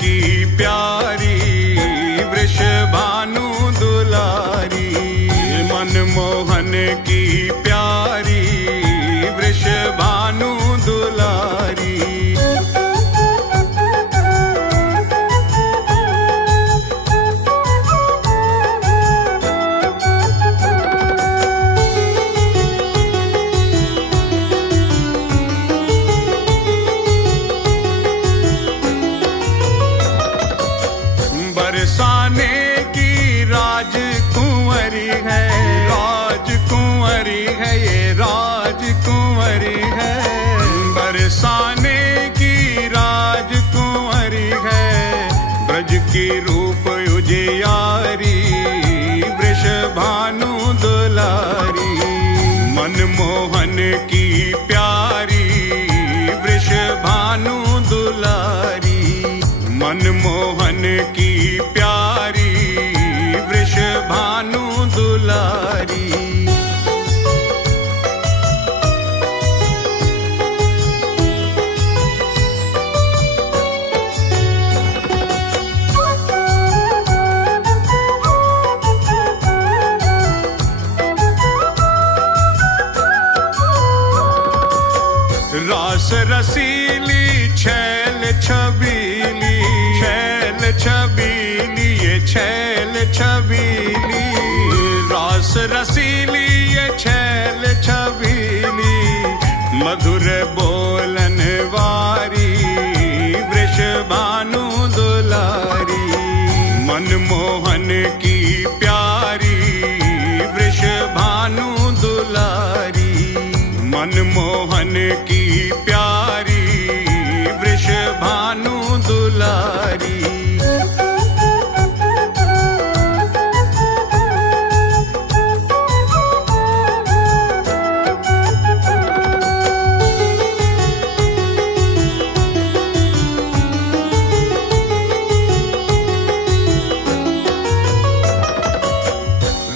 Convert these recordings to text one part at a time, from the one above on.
की प्यारी वृषभानु दुलारी, मनमोहन की प्यारी वृषभानु दुलारी। बरसाने की राजकुंवरी है, राजकुंवरी है, ये राजकुंवरी है। बरसाने की राजकुंवरी है, ब्रज की रूप उजियारी वृषभानु दुलारी, मनमोहन की प्यारी वृषभानु दुलारी, मनमोहन की प्यारी वृषभानु दुलारी। रास रसीली छैल छबीली, छैल छबीली, ये छैल छबीली, रास रसीली ये छैल छबीली, मधुर बोलन वारी वृषभानु दुलारी, मनमोहन की प्यारी वृषभानु दुलारी, मनमोहन की प्यारी वृषभानु दुलारी।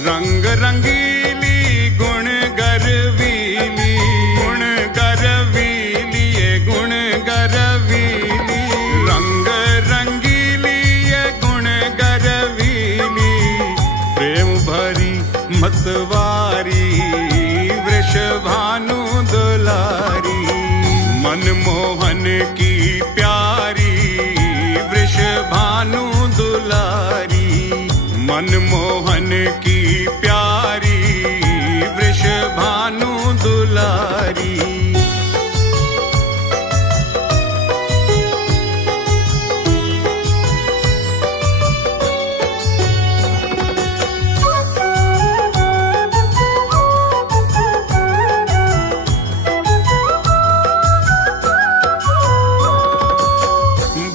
रंग रंगीली गुण गर्वीली, गुण गर्वीली, ये गुण गर्वीली, रंग रंगीली ये गुण गर्वीली, प्रेम भरी मतवारी वृषभानु दुलारी, मनमोहन की प्यारी वृषभानु दुलारी, मनमोहन की प्यारी वृषभानु दुलारी।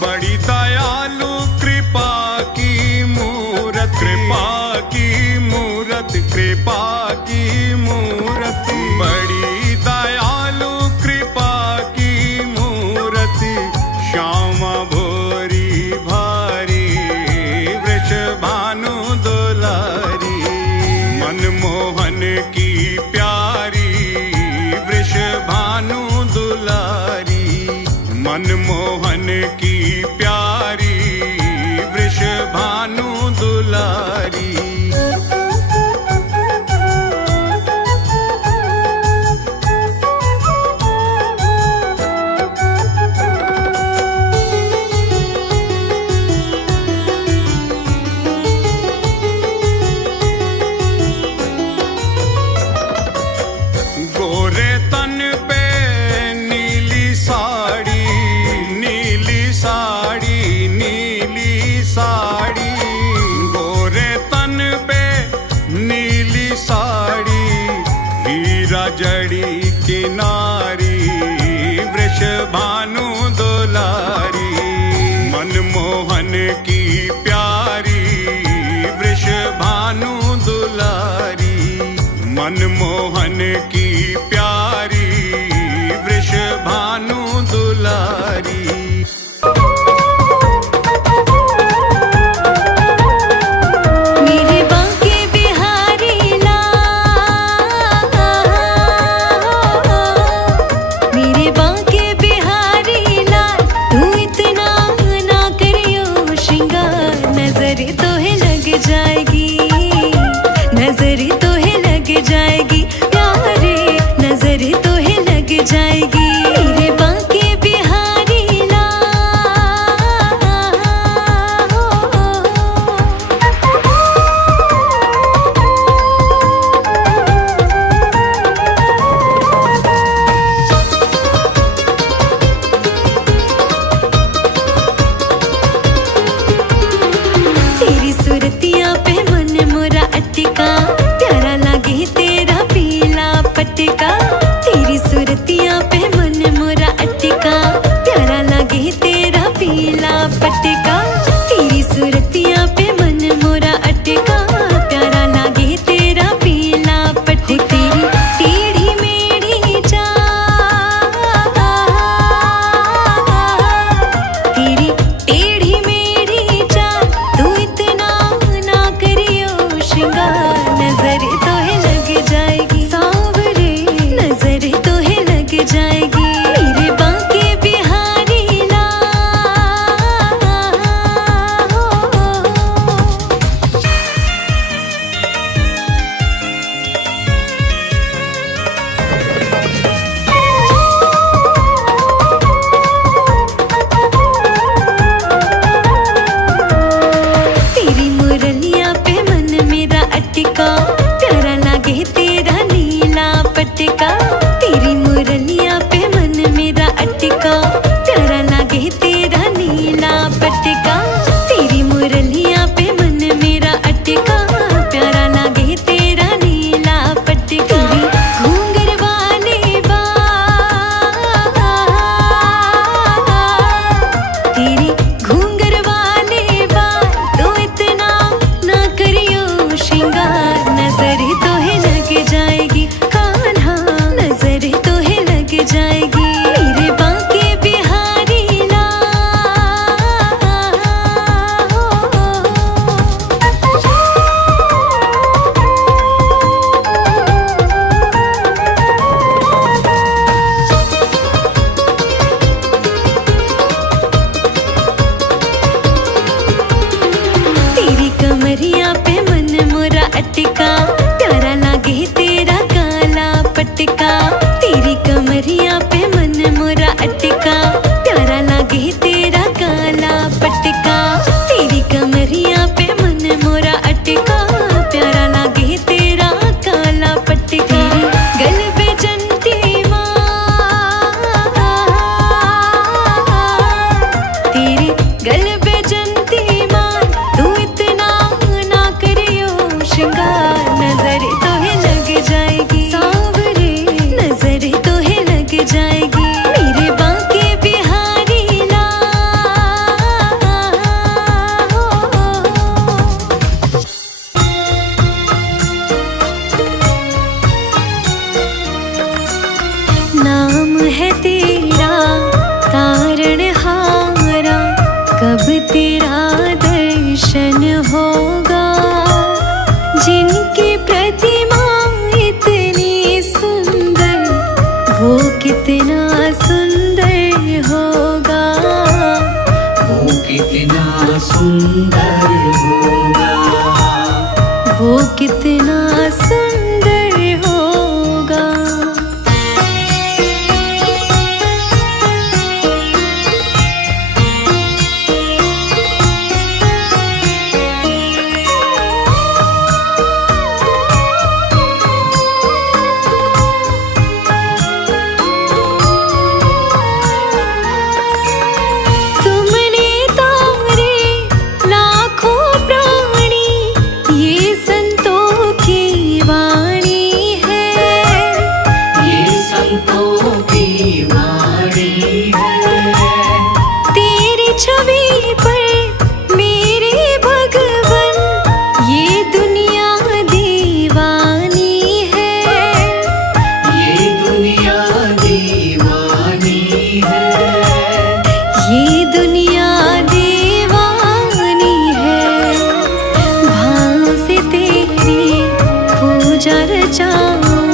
बड़ी दयालु कृपा की मूरत, कृपा की मूरत, कृपा की मूरत, बड़ी दयालु कृपा की मूरत, श्यामा भोरी भारी वृषभानु दुलारी, मनमोहन की प्यारी वृषभानु दुलारी, मनमोहन की प्यारी वृषभानु दुलारी। गोरे तन पे नीली साड़ी, नीली साड़ी, नीली साड़ी, गोरे तन पे नीली साड़ी, हीरा जड़ी किनारी वृषभानु दुलारी, मनमोहन की प्यारी वृषभानु दुलारी, मनमोहन की प्यारी वृषभानु दुलारी। मेरे बांके बिहारी लाल, मेरे बांके बिहारी लाल, तू इतना ना करियो सुंदर होगा, वो कितना सुंदर होगा। तुमने तारे लाखों प्राणी, ये संतों की वाणी है। ये संतों की वाणी है। तेरी छवि पर मेरे भगवन, ये दुनिया दीवानी है। ये दुनिया दीवानी है। ये दुनिया दीवानी है। भाव से तेरी पूजा रचाऊं,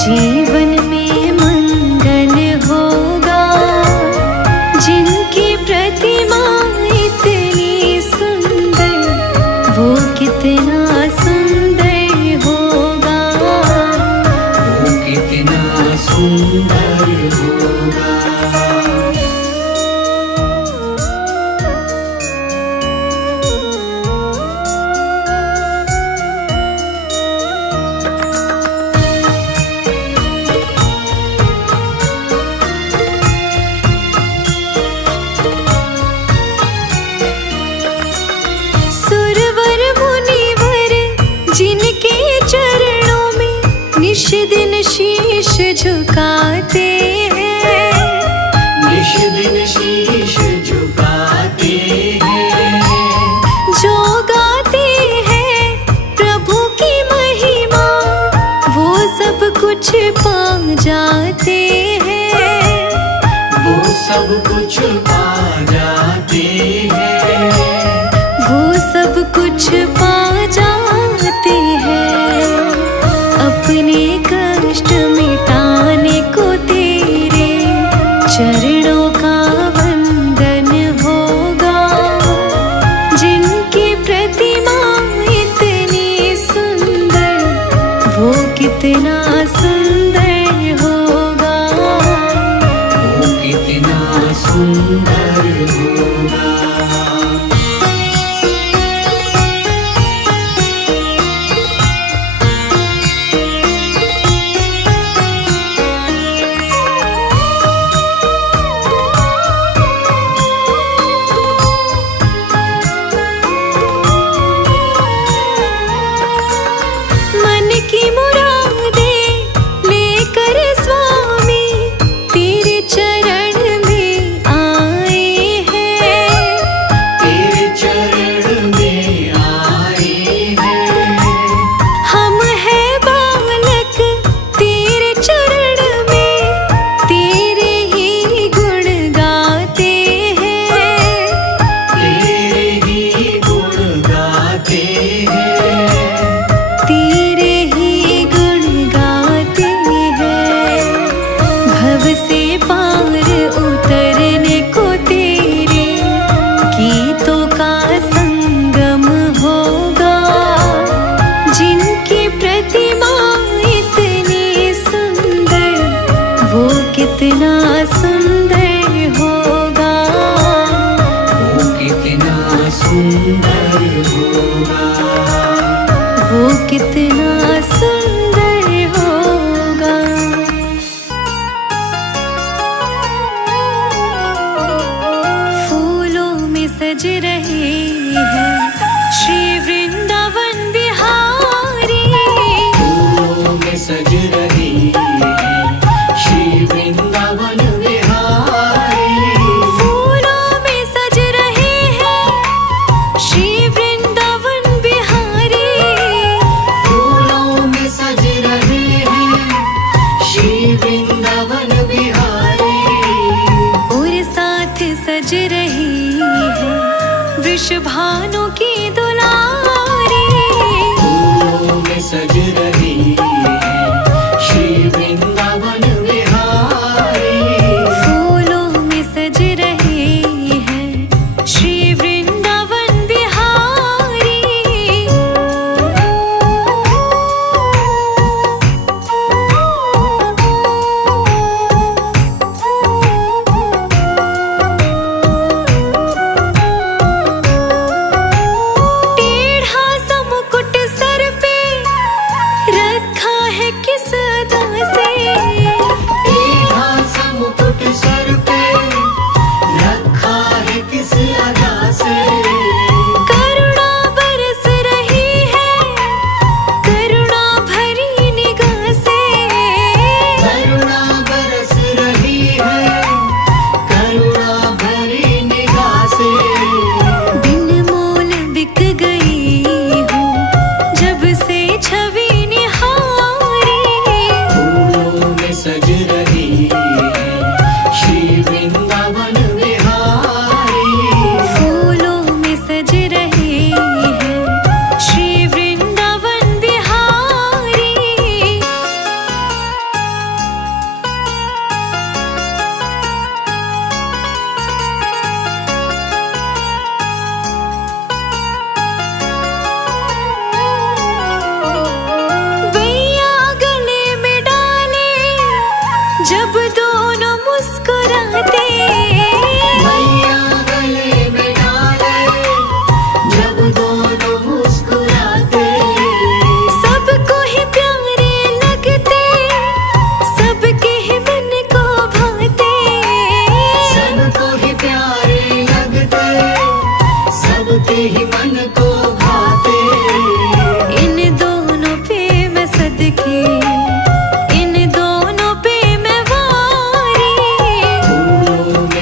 जीवन में मंगल होगा। जिनकी प्रतिमा इतनी सुंदर, वो कितना सुंदर होगा। वो कितना सुंदर होगा। सुरवर मुनिवर जिनके चरणों में निश दिन शीश झुकाते हैं। निश दिन शीश झुकाते हैं। जो गाते हैं प्रभु की महिमा, वो सब कुछ पा जाते हैं। वो सब कुछ पा जाते हैं। वो सब कुछ पा जाते हैं। अपने कष्ट मिटाने को तेरे चरणों का वंदन होगा। जिनकी प्रतिमा इतनी सुंदर, वो कितना सुंदर होगा। वो कितना सुंदर होगा। मन की मुरादें लेकर स्वामी तेरे चरण में आए हैं। तेरे चरण में आए हैं। हम हैं बालक तेरे चरण में, तेरे ही गुण गाते हैं। तेरे ही गुण गाते हैं। तेरे ही गुण गाते हैं। भव से पार उतरने को तेरे गीतों का संगम होगा। जिनकी प्रतिमा इतनी सुंदर, वो कितना सुंदर होगा। वो कितना सुंदर होगा। वो कितना सुंदर होगा। फूलों में सज रहे हैं श्री वृंदावन बिहारी। फूलों में सज रही है श्री वृंदावन बिहारी। फूलों में सज रहे हैं श्री वृंदावन बिहारी। फूलों में सज रहे हैं श्री वृंदावन बिहारी। और साथ सज रही है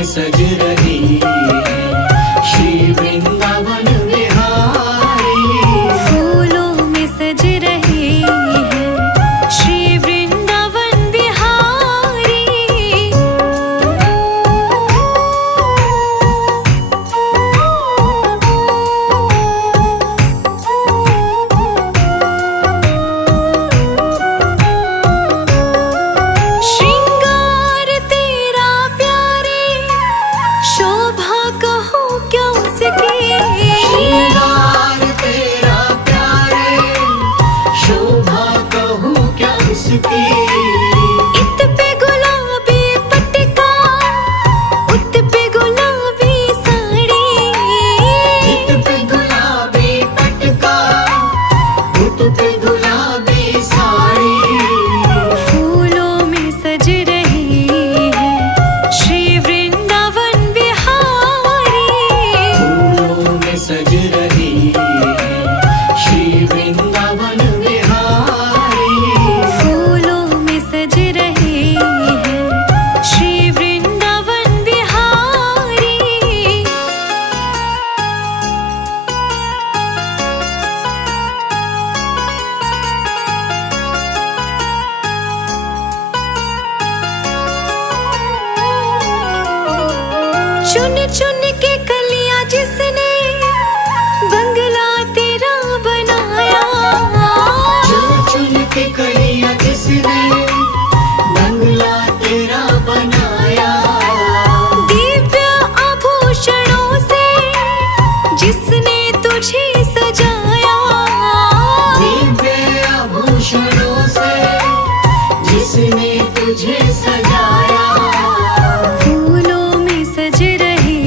सज रही है श्री वृंदावन बिहारी। फूलों में सज रही है श्री वृंदावन बिहारी। श्रृंगार तेरा प्यारे, शोभा कहूँ क्या उसकी। श्रृंगार तेरा प्यारे, शोभा कहूँ क्या उसकी। इत पे गुलाबी पटका, उत पे गुलाबी साड़ी। इत पे गुलाबी पटका, उत पे गुलाबी साड़ी। फूलों में सज रही है श्री वृंदावन बिहारी। फूलों में सज रही है श्री वृंदावन बिहारी। फूलों में सज रही है श्री वृंदावन बिहारी। चुन चुन के कलियां जिसने बंगला तेरा बनाया। चुन चुन के कलियां जिसने बंगला तेरा बनाया। दिव्य आभूषणों से जिसने तुझे सजाया। दिव्य आभूषणों से जिसने तुझे सजाया। फूलों में सज रही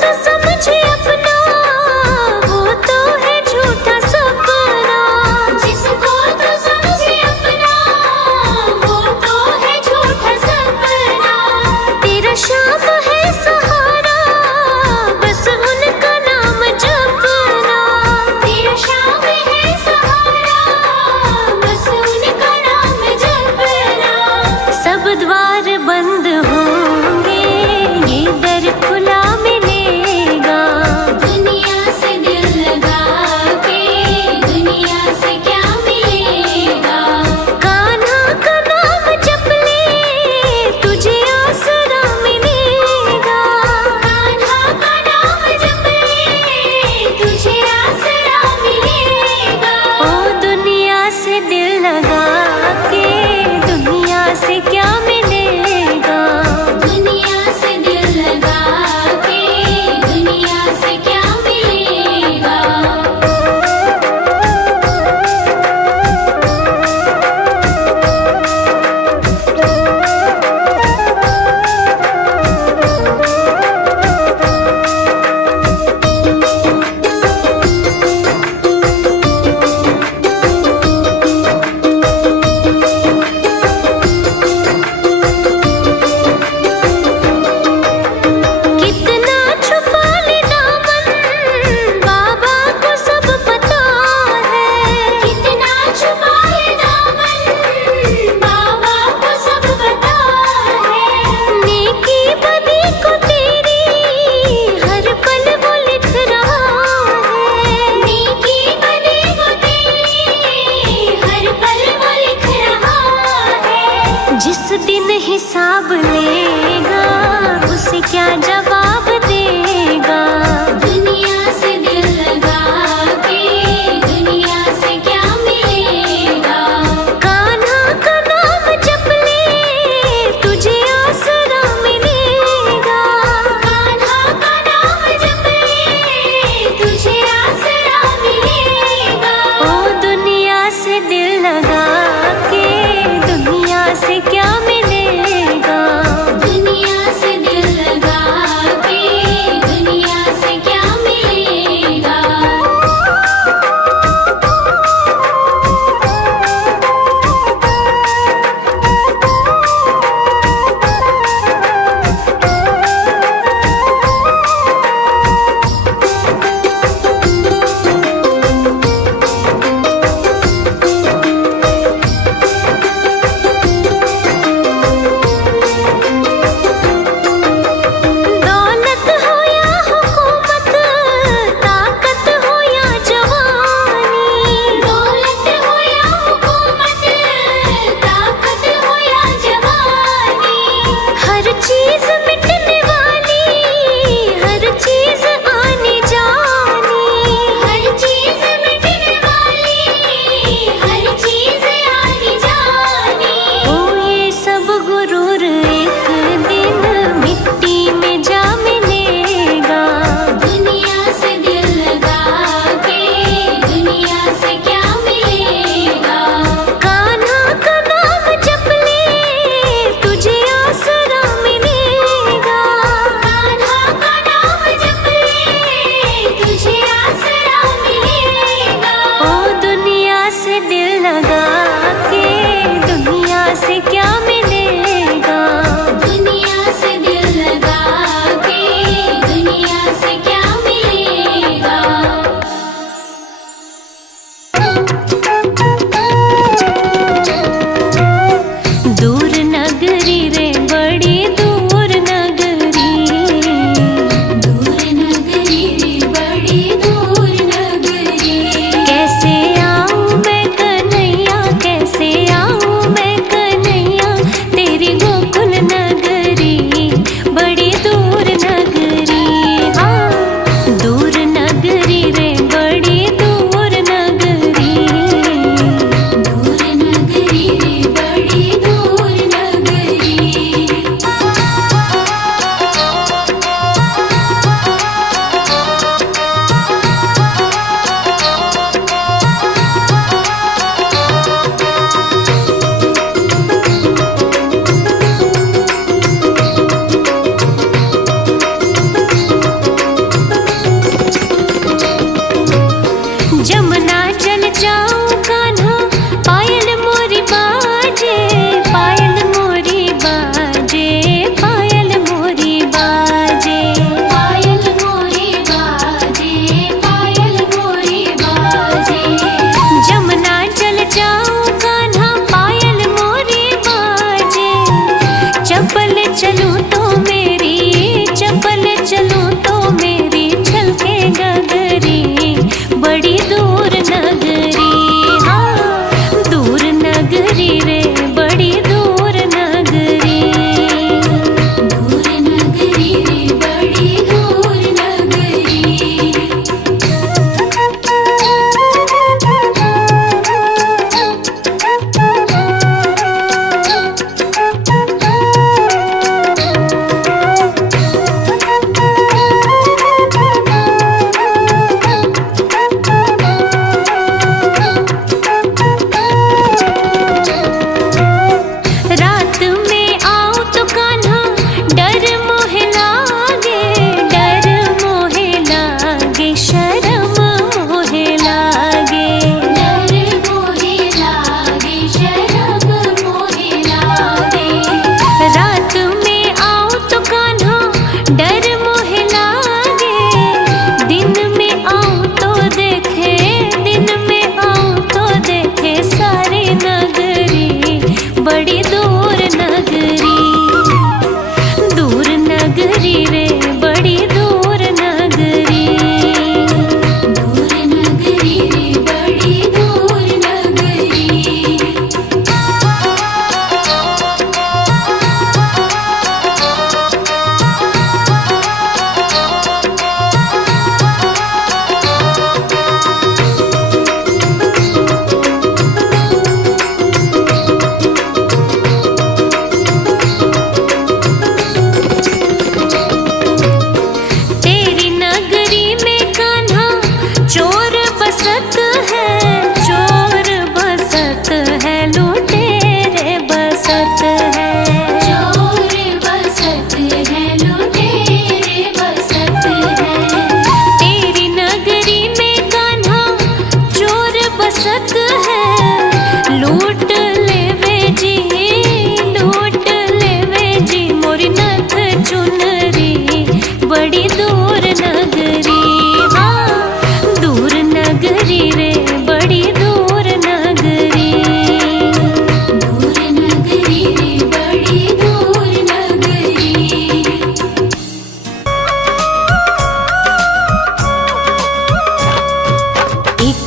तो समझे अपना, वो तो है झूठा सपना। जिसको तो समझे अपना, वो तो है झूठा सपना। तेरा शाप है सहारा, बस उनका नाम जपना। तेरा शाप है सहारा, बस उनका नाम जपना। सब द्वार बंद होंगे, ये दर खुला मिलेगा।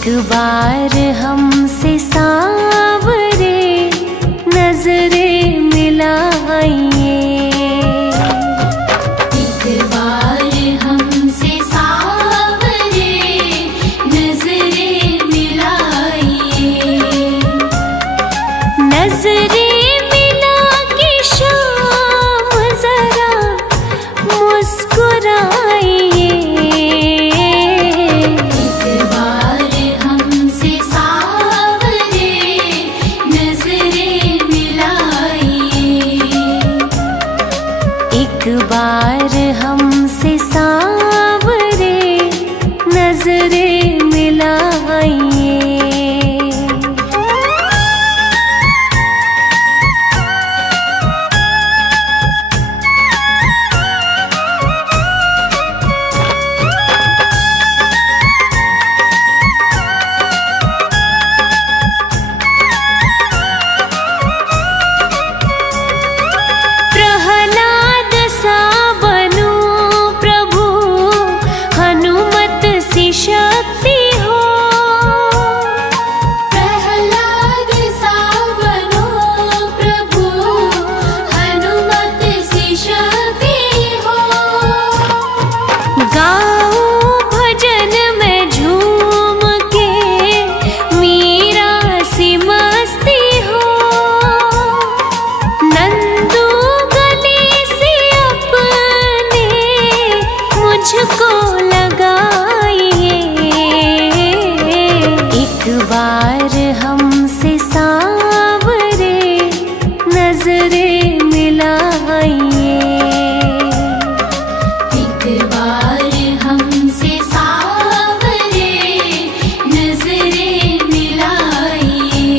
बार हमसे सांवरे नजरे मिलाइए। एक बार हमसे सांवरे नजरे मिलाइए। नजरे मिला के शाम जरा मुस्कुराइए। बार हमसे सांवरे नजरे मिलाइए। शक्ति हो प्रहलाद सा बनो प्रभु, हनुमत सी शक्ति हो। गाऊं भजन में झूम के मीरा सी मस्ती हो। नंदू गले से अपने मुझको लगा। एक बार हमसे सांवरे नजरे मिलाइए। एक बार हमसे सांवरे नजरे मिलाइए।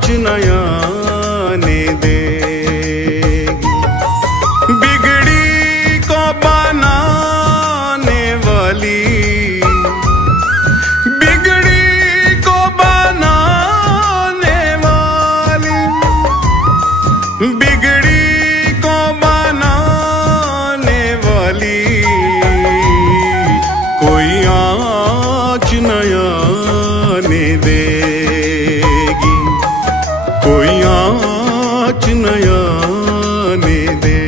आँच नया ने देगी। बिगड़ी को बनाने वाली, बिगड़ी को बनाने वाली, बिगड़ी को बनाने वाली, कोई आँच नया ने देगी, कोई आँच नया ने देगी।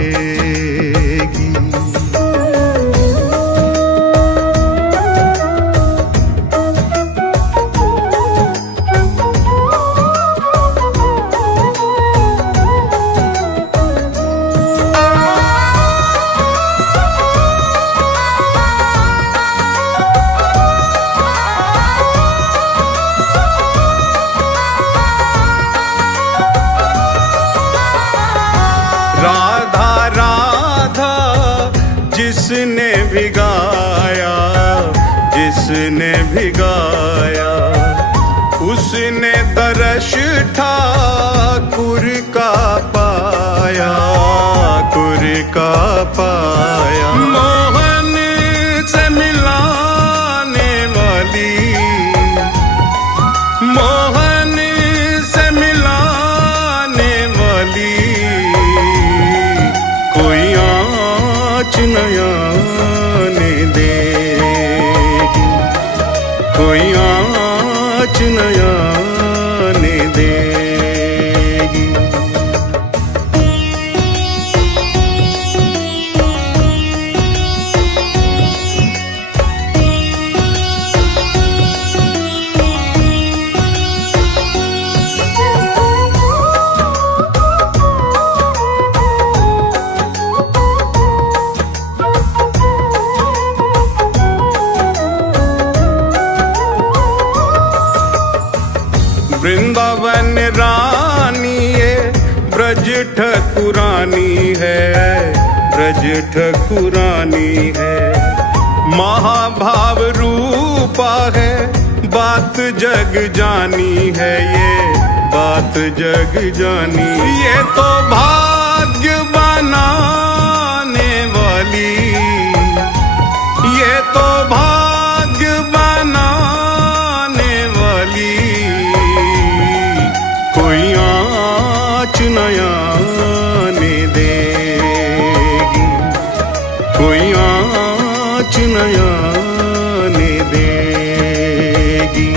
राधा राधा जिसने भी गाया, जिसने भी गाया, उसने दर्श ठाकुर का पाया, कुर का पाया। मोहन से मिलाने वाली, मोहन से मिलाने वाली, कोई आँच नया ने देगी, कोई आँच नया ने देगी। वृंदावन रानी ये ब्रज ठकुरानी है, ब्रज ठकुरानी है। महाभाव रूपा है, बात जग जानी है, ये बात जग जानी। ये तो भाग्य बनाने वाली, ये तो भाग्य बनाने वाली, कोई आँच नया ने देगी, कोई आँच नया ने देगी।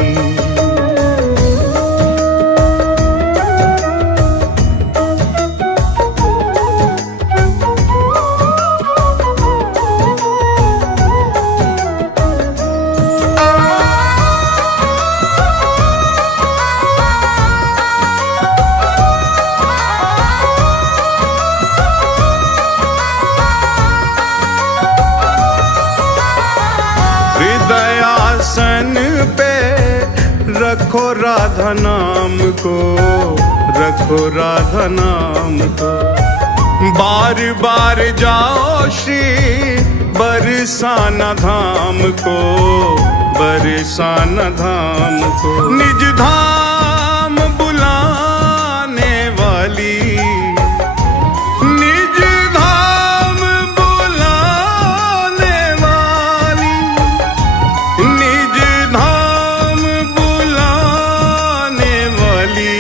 हृदयासन पे रखो राधा नाम को, रखो राधा नाम को। बार बार जाओ श्री बरसाना धाम को, बरसाना धाम को। निज धाम बुलाने वाली, निज धाम बुलाने वाली, निज धाम बुलाने वाली,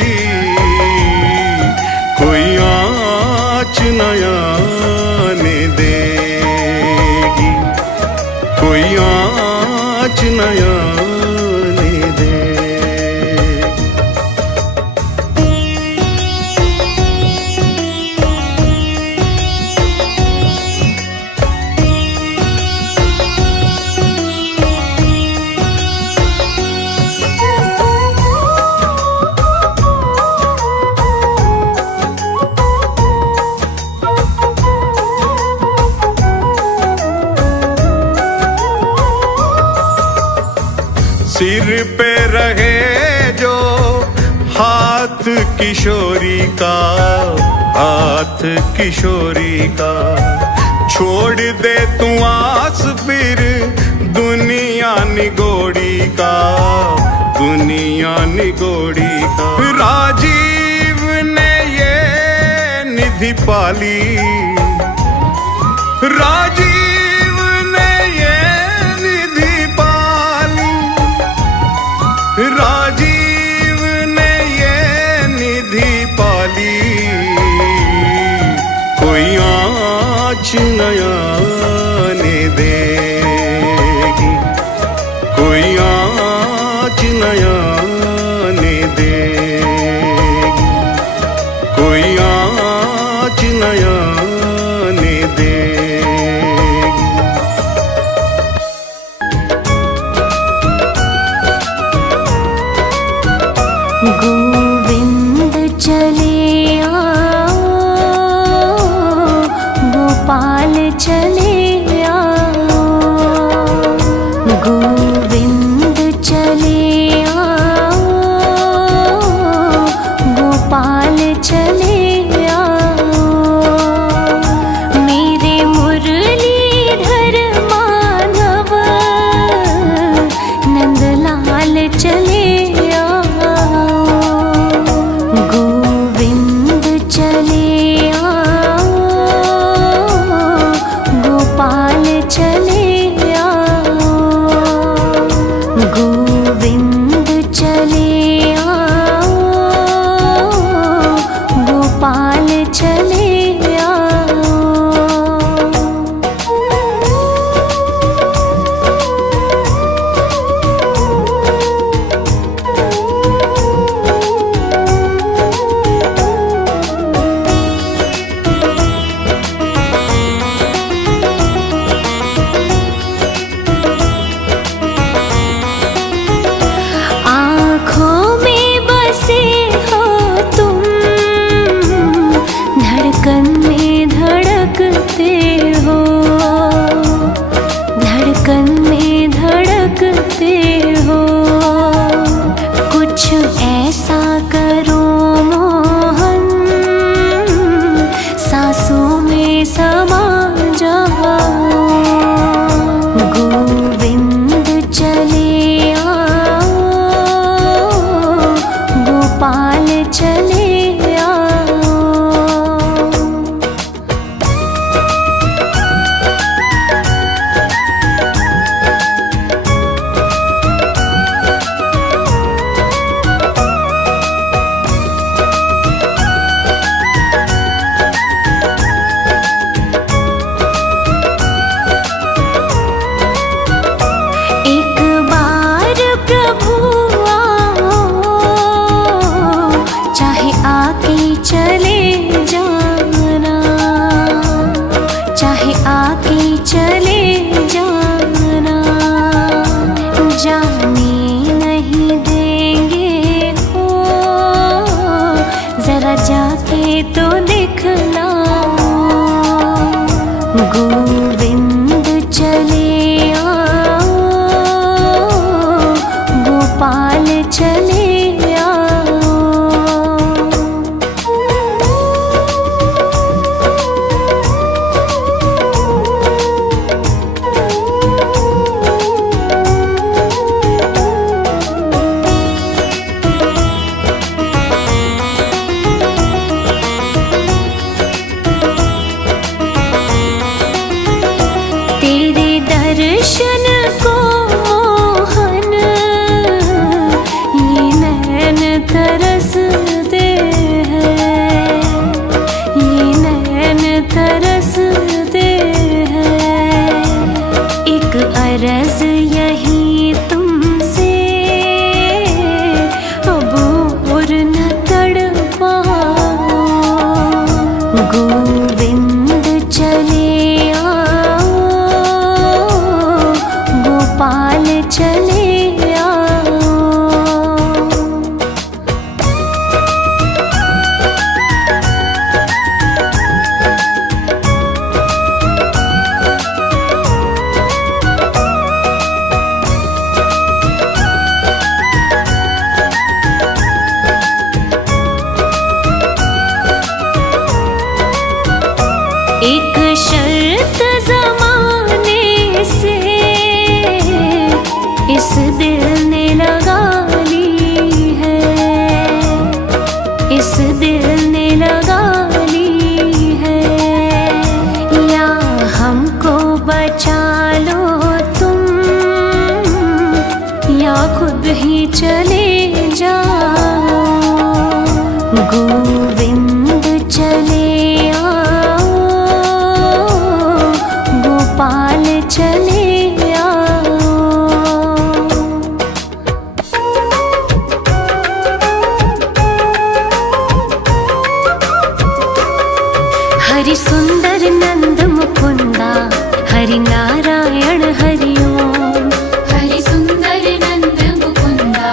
कोई आँच नया ने देगी, कोई आँच नया ने देगी। सिर पे रहे जो हाथ किशोरी का, हाथ किशोरी का। छोड़ दे तू आस फिर दुनिया निगोड़ी का, दुनिया निगोड़ी का। राजीव ने ये निधि पाली, राजीव ने ये निधि पाली, राजीव ने ये निधि पाली। कोई आँच नया ने देगी, कोई आँच नया ने देगी, कोई आँच नया ने देगी। गोविंद चले आओ, गोपाल चले आओ, गोविंद चले आओ, गोपाल चले आओ। मेरे मुरलीधर माधव नंदलाल चले आओ, गोविंद चले आओ, गोपाल चले आओ, गोविंद चले आओ, गोपाल चले आओ। आँखों में बसे हो तुम, धड़कन में धड़कते हो, धड़कन में धड़कते हो। कुछ ऐसा करो मोहन, सांसों में समा जाओ। गोविंद चले आओ, गोपाल चले आओ। एक बार प्रभु आओ, चाहे आके चले जाना, चाहे आके चले जाना। जाने नहीं देंगे हो, जरा जाके तो दिखलाओ। गोविंद चले आओ, गोपाल चले आओ। इस दिल ने लगा ली है, या हमको बचा लो तुम, या खुद ही चले जाओ। गोविंद चले आओ, गोपाल चले आओ। हरि सुंदर नंद मुकुंदा, हरि नारायण हरि ओम। हरि सुंदर नंद मुकुंदा,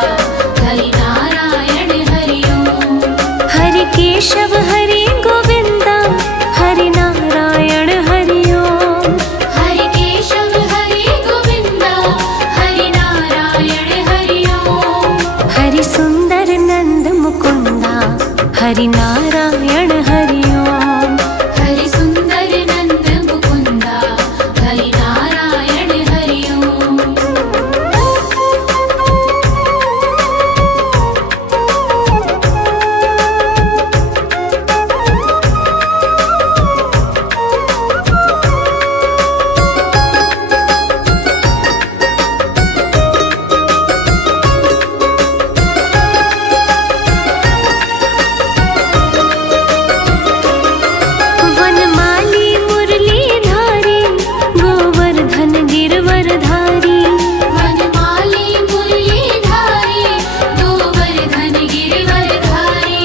हरि नारायण हरि ओम। हरि केशव हरि गोविंदा, हरि नारायण हरि ओम। हरि केशव हरि गोविंदा, हरि नारायण हरि ओम। हरि सुंदर नंद मुकुंदा, हरि नारायण हरि ओम। हरि सुंदर नंद मुकुंदा, हरि नारायण हरि ओम। वनमाली मुरलीधारी, गोवर्धन गिरवरधारी। वनमाली मुरलीधारी, गोवर्धन गिरवरधारी।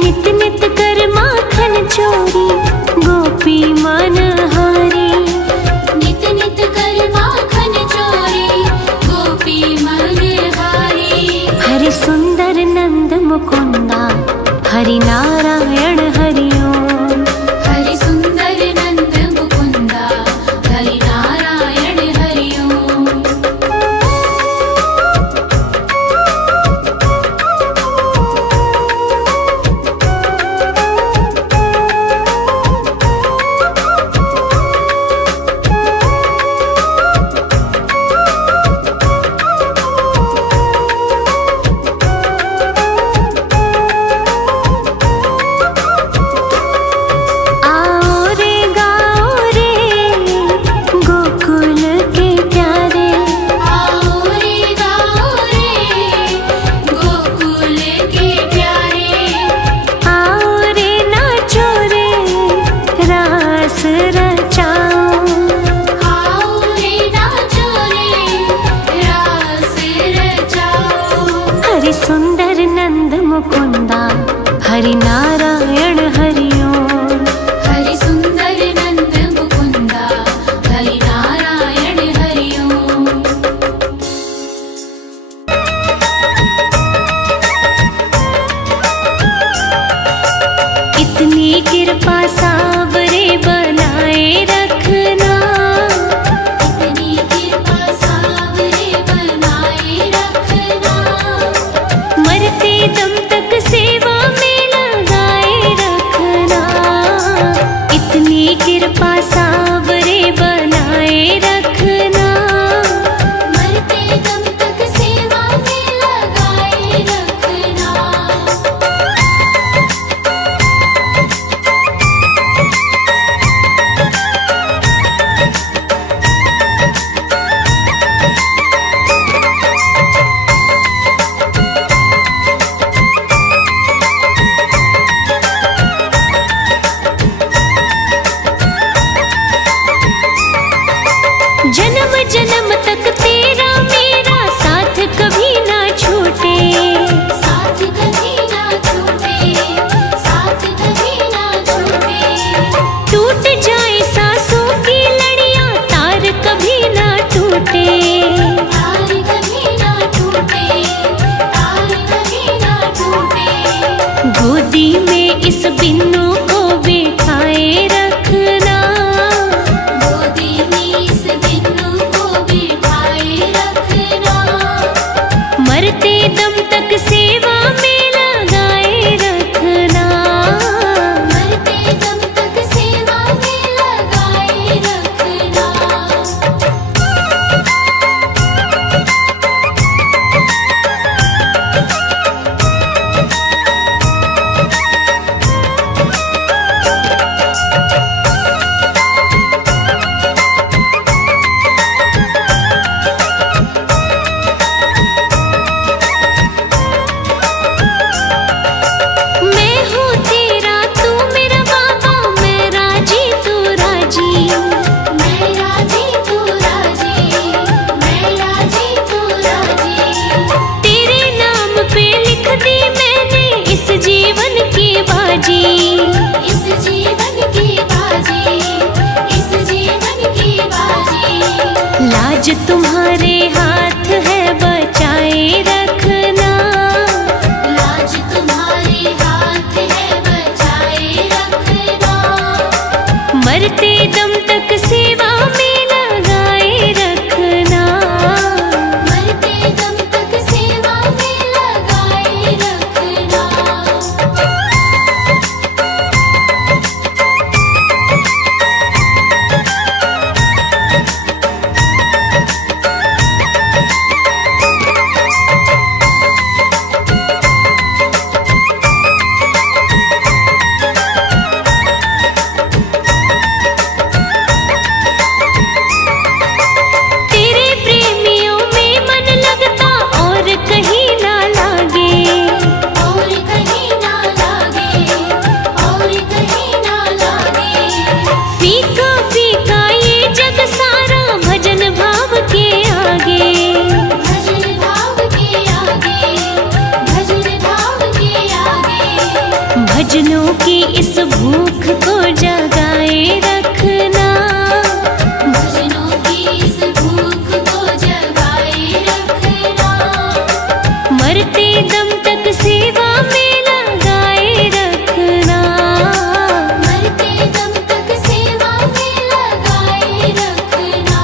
नित नित कर माखन चोरी, गोपी मनहारी। नित नित कर माखन चोरी, गोपी मनहारी। हरि सुंदर नंद मुकुंदा, हरि नारायण हरि ओम। हरि सुंदर नंद मुकुंदा, हरि नारायण हरि ओम। आओ रे गाओ रे, गोकुल के प्यारे। आओ रे गाओ रे, गोकुल के प्यारे। आओ रे नाचो रे, रास रचाओ। आओ रे नाचो रे, रास रचाओ। हरि सुंदर नंद मुकुंदा, हरि नारायण हरि ओम। हरि सुंदर नंद मुकुंदा, हरि नारायण हरि ओम। इतनी कृपा सावरे बनाए रखना, इतनी कृपा सावरे बनाए रखना। मरते दम तक सेवा में लगाए रखना। इतनी कृपा सावरे बनाए रखना। मरते दम तक सेवा में लगाए रखना। जन्म जन्म तक तेरा मेरा साथ कभी ना छूटे। साथ कभी ना छूटे, साथ कभी ना छूटे। टूट जाए सांसों की लड़ियां, तार कभी ना टूटे। तार कभी ना टूटे, तार कभी ना टूटे। गोदी में इस बिन्नू को बिठाए रखना। गोदी में इस बिन्नू को बिठाए रखना। मरते दम तक सेवा में लगाए रखना। मरते दम तक सेवा में लगाए रखना। भजनों की इस भूख को जगाए रखना, भजनों की इस भूख को जगाए रखना, मरते दम तक सेवा में लगाए रखना, मरते दम तक सेवा में लगाए रखना,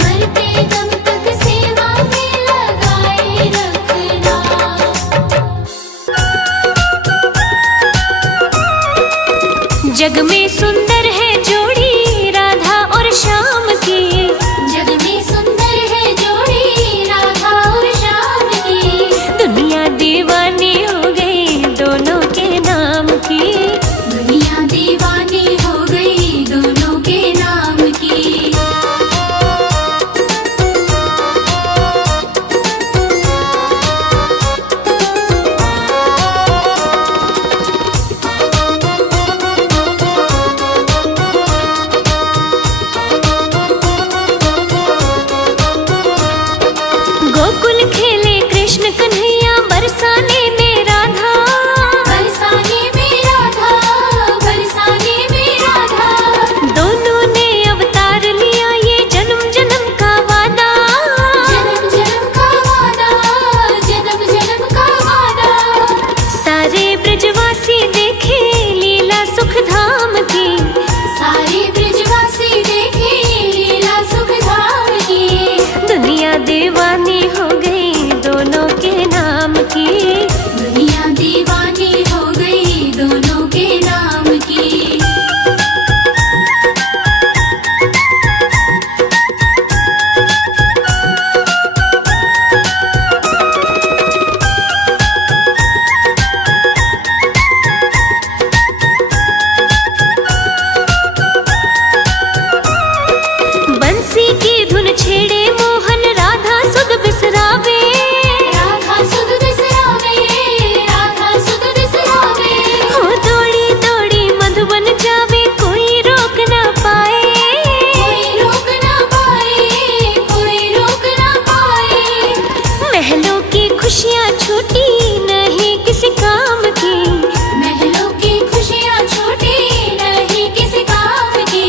मरते दम तक सेवा में लगाए रखना। जग में सुंदर है जोड़ी राधा और श्याम की, जग में सुंदर है जोड़ी राधा और श्याम की, दुनिया दीवानी हो गई दोनों के नाम की, दुनिया दीवानी हो गई दोनों के नाम की। गोकुल खेले कृष्ण कन्हैया बरसाने में राधा, बरसाने में राधा, बरसाने में राधा, दोनों ने अवतार लिया ये जन्म जन्म का वादा, जन्म जन्म का वादा, जन्म जन्म का वादा। सारे ब्रजवासी देखे लीला सुख धाम की, सारे ब्रजवासी देखे लीला सुख धाम की, दुनिया दीवानी हो गई दोनों के नाम की, दुनिया दीवानी हो गई दोनों के नाम की। बंसी की धुन छेड़े मोहन राधा सुध बिसरावे, राधा सुध बिसरावे, राधा सुध बिसरावे, हो दौड़ी दौड़ी मधुबन जावे कोई रोक ना पाए, कोई रोक ना पाए, कोई रोक ना पाए। महलों की खुशियाँ छूटी नहीं किसी काम की, महलों की खुशियाँ छूटी नहीं किसी काम की,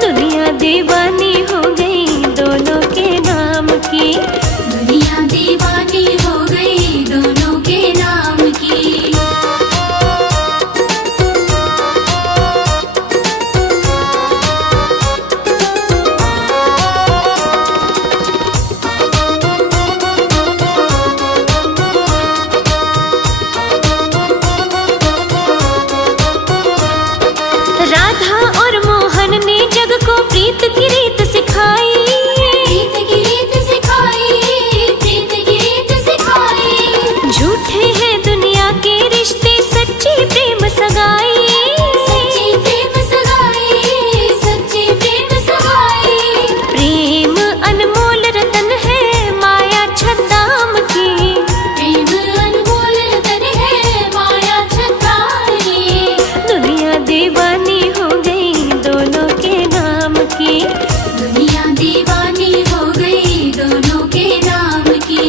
दुनिया दीवानी हो गई दोनों के नाम की, दुनिया दीवानी हो गई दोनों के नाम की। राधा और मोहन ने जग को प्रीत की रीत सिखाई, प्रीत की रीत सिखाई, प्रीत की रीत सिखाई, झूठे हैं दुनिया के रिश्ते सच्ची प्रेम सगाई, सच्ची प्रेम सगाई, सच्ची प्रेम सगाई। प्रेम अनमोल रतन है माया छद्दाम की, प्रेम अनमोल रतन है माया छतानी, दुनिया दीवानी हो गई दोनों के नाम की, दुनिया दीवानी हो गई दोनों के नाम की।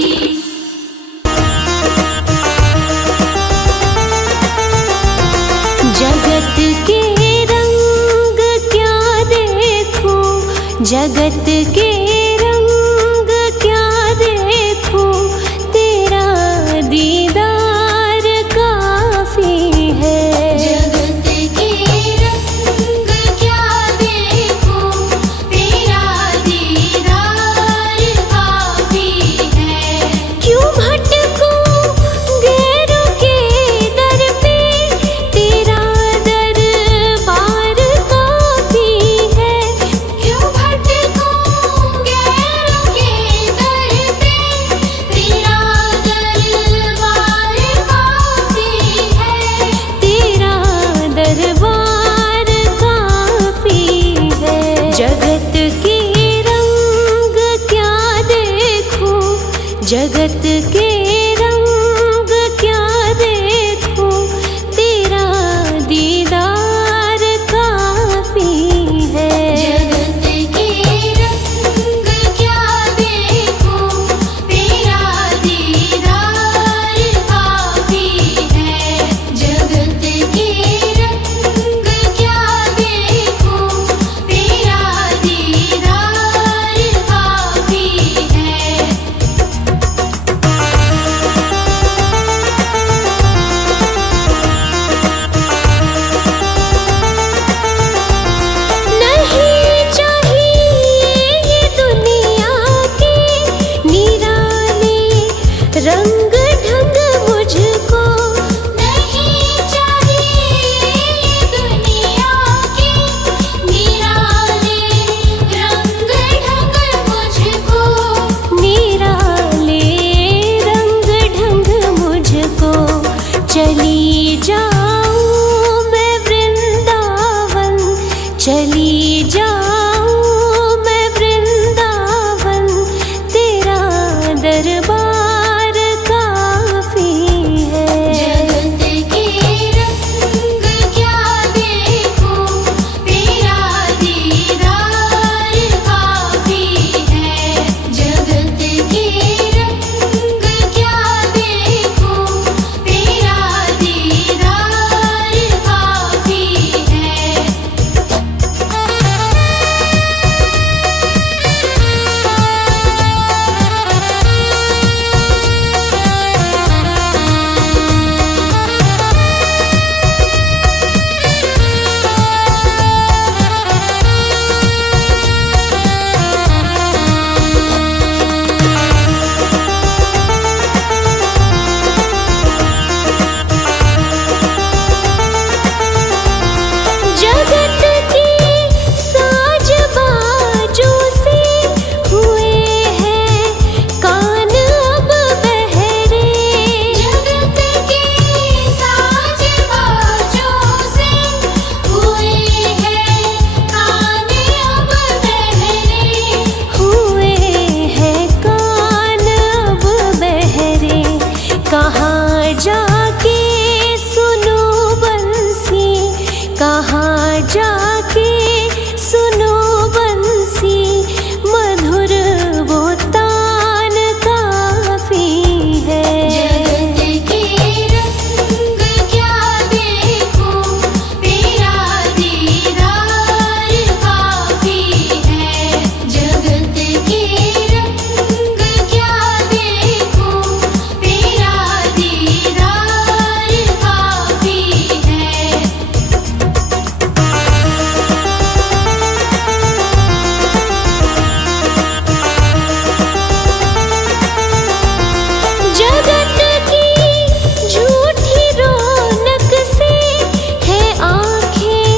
जगत के रंग क्या देखूं, जगत के रंग क्या देखूं, तेरा दीदार काफी है, जगत के रंग क्या देखूं, तेरा दीदार काफी है। क्यों भटकूं गैरों के दर पे, तेरा दरबार काफी है, क्यों भटकूं चली जाऊं मैं वृंदावन, चली जाऊं मैं वृंदावन, तेरा दरबार काफी है। जगत के रंग क्या देखूं, तेरा दीदार काफी है। जगत के रंग क्या देखूं, तेरा दीदार काफी है। जगत की साज बाजों से हुए हैं कान अब बहरे। जगत के साज बाजों से हुए हैं कान अब बहरे। हुए हैं कान अब बहरे। कहाँ जाके सुनो बंसी, कहाँ जाके सुनो बंसी, मधुर वो तान काफी है। जगत के रंग क्या देखूं, तेरा दीदार काफी है। जगत के रंग क्या देखूं, तेरा दीदार काफी है। जगत की झूठी रौनक से है आँखें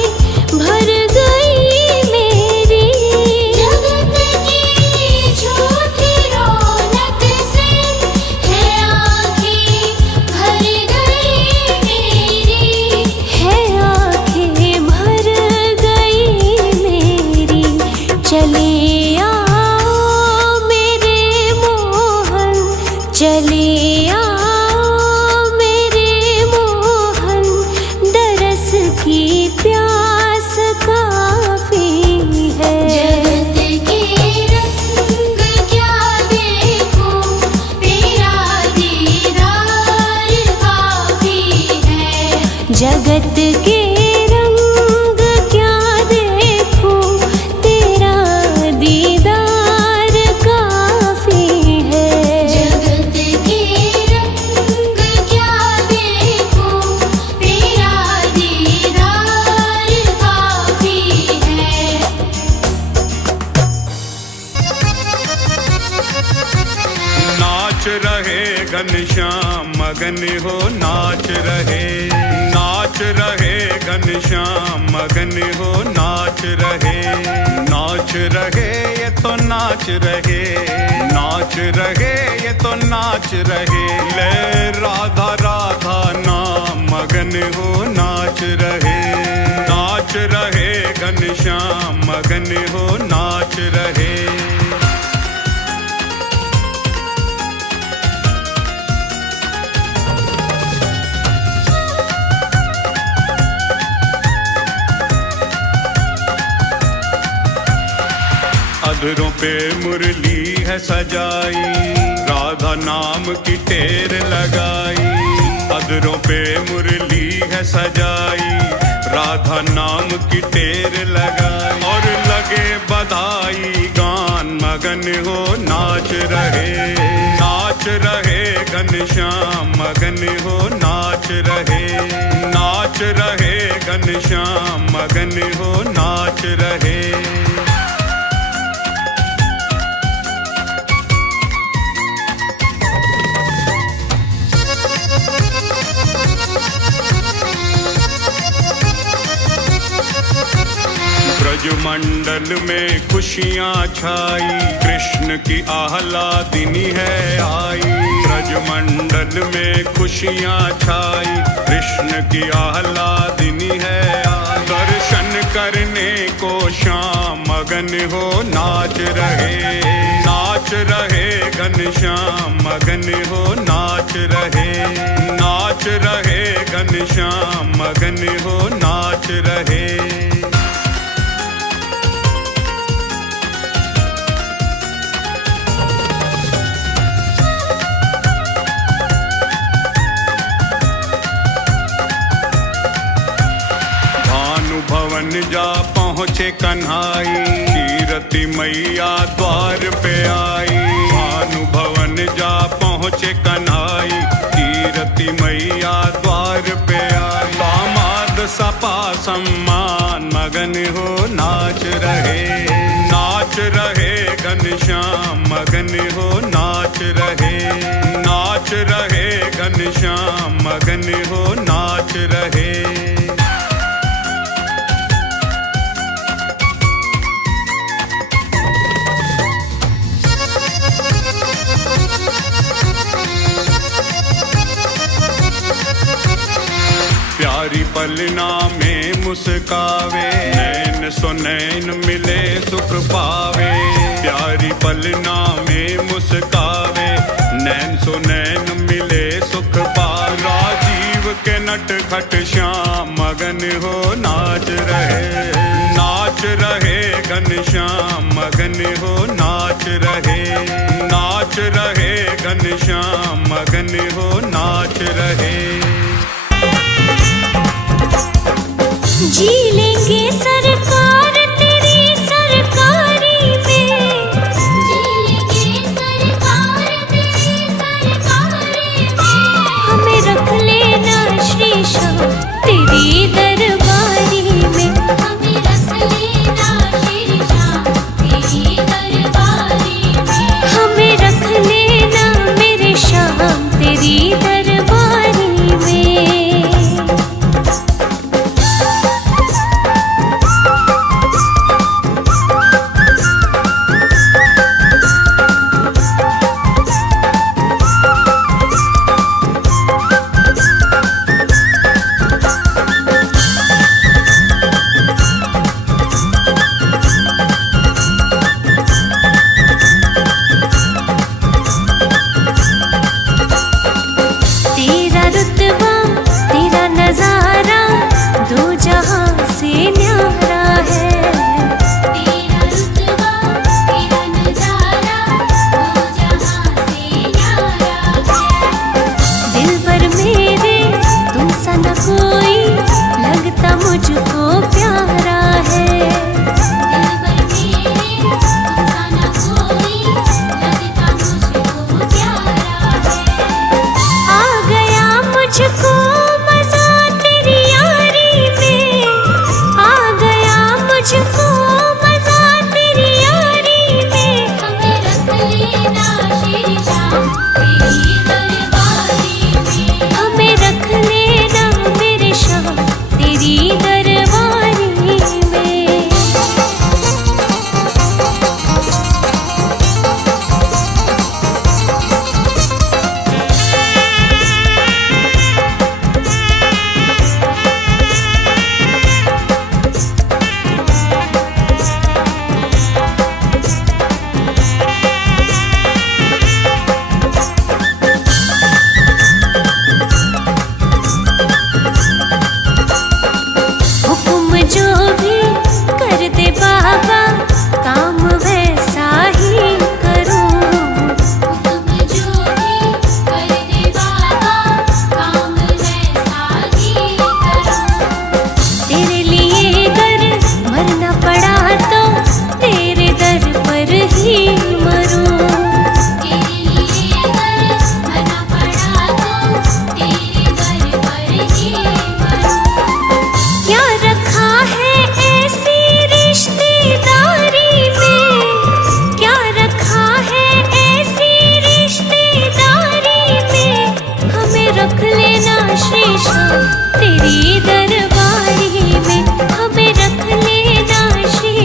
भर गई मेरी। जगत की झूठी रौनक से है आँखें भर गई मेरी। है आँखें भर गई मेरी। चले आओ मेरे मोहन, चले आओ मेरे मोहन, दरस की प्यास काफी है। जगत के रंग क्या देखूं, तेरा दीदार काफी है। जगत के रंग क्या देखूं, तेरा दीदार काफी है। जगत के रंग क्या देखूं, तेरा दीदार काफी है। नाच रहे घनश्याम मगन हो नाच रहे, नाच रहे घनश्याम मगन हो नाच रहे, नाच रहे ये तो नाच रहे, नाच रहे ये तो नाच रहे। ले राधा राधा नाम मगन हो नाच रहे, नाच रहे घनश्याम मगन हो नाच रहे। अधरों पे मुरली है सजाई, राधा नाम की टेर लगाई। अधरों पे मुरली है सजाई, राधा नाम की टेर लगाई। और लगे बधाई गान मगन हो नाच रहे, नाच रहे घनश्याम मगन हो नाच रहे, नाच रहे घनश्याम मगन हो नाच रहे। ब्रजमंडल में खुशियाँ छाई, कृष्ण की आह्लादिनी है आई। ब्रजमंडल में खुशियाँ छाई, कृष्ण की आह्लादिनी है आई। दर्शन करने को श्याम मगन हो नाच रहे घनश्याम मगन हो नाच रहे घनश्याम मगन हो नाच रहे। भवन जा पहुँचे कन्हाई, कीरति मैया द्वार पे आई। भानु भवन जा पहुँचे कन्हाई, कीरति मैया द्वार पे आई। दामाद सपा सम्मान मगन हो नाच रहे घनश्याम मगन हो नाच रहे घनश्याम मगन हो नाच रहे। प्यारी पलना में मुस्कावे, नैन सो नैन मिले सुख पावे। प्यारी पलना में मुस्कावे, नैन सो नैन मिले सुख पावे। राजीव के नट खट श्याम मगन हो नाच रहे घनश्याम मगन हो नाच रहे घनश्याम मगन हो नाच रहे। जी लेंगे सरकार तेरी सरकारी में, जी लेंगे सरकार तेरी सरकारी में। हमें रख लेना श्री श्याम तेरी दरबारी में। हमें रख लेना श्री श्याम तेरी दरबारी में। हमें रख लेना मेरे श्याम तेरी दरबारी में। मुझको प्यारा है दिलबर मेरे, तुमसा न कोई लगता मुझको प्यारा है। आ गया मुझको मजा तेरी यारी में। आ गया मुझको मजा तेरी यारी में। हमें रख लेना श्री श्याम तेरी दरबारी में। हमें रख लेना मेरे श्याम तेरी दरबारी में। हुक्म जो भी कर दे बाबा, काम वैसा ही करूं। हुक्म जो भी कर दे बाबा, काम वैसा ही करूं। तेरे लिए अगर मरना पड़ा तो तेरे दर पर ही मरूं। तेरे लिए अगर मरना पड़ा तो तेरे दर पर ही मरूं। क्या रखा है ऐसी रिश्तेदारी में। क्या रखा है ऐसी रिश्तेदारी में। हमें रख लेना श्री श्याम तेरी दरबारी में। हमें रख लेना श्री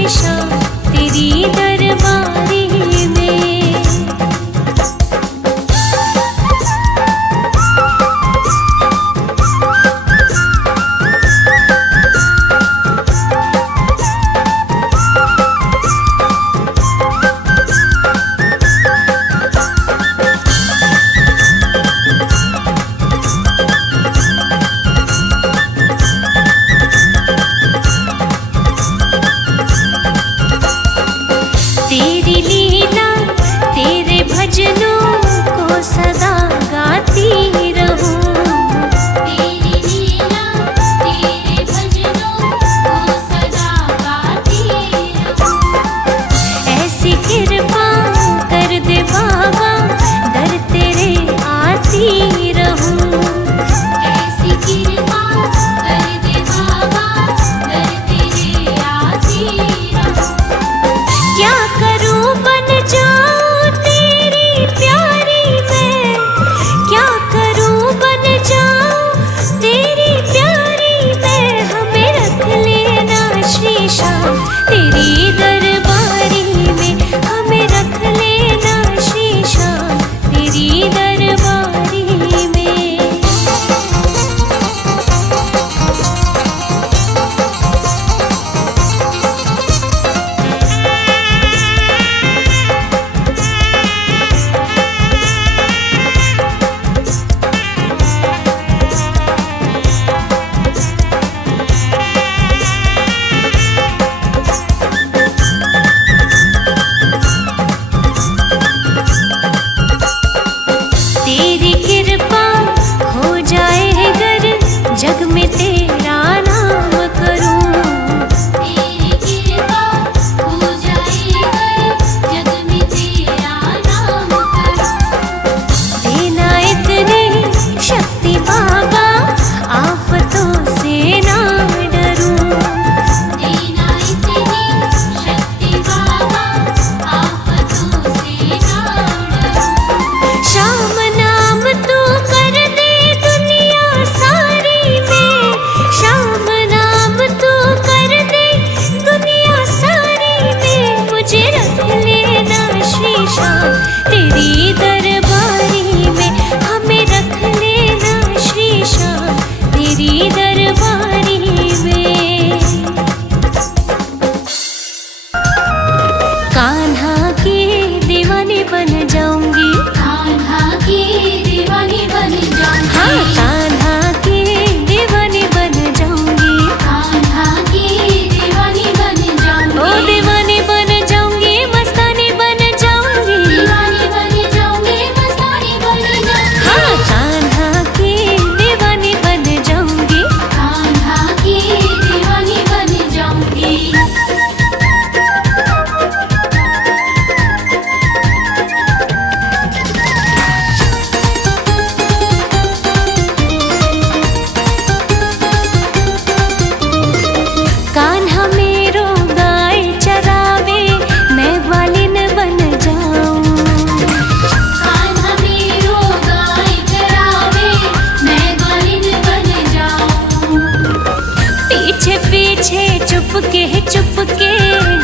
चुपके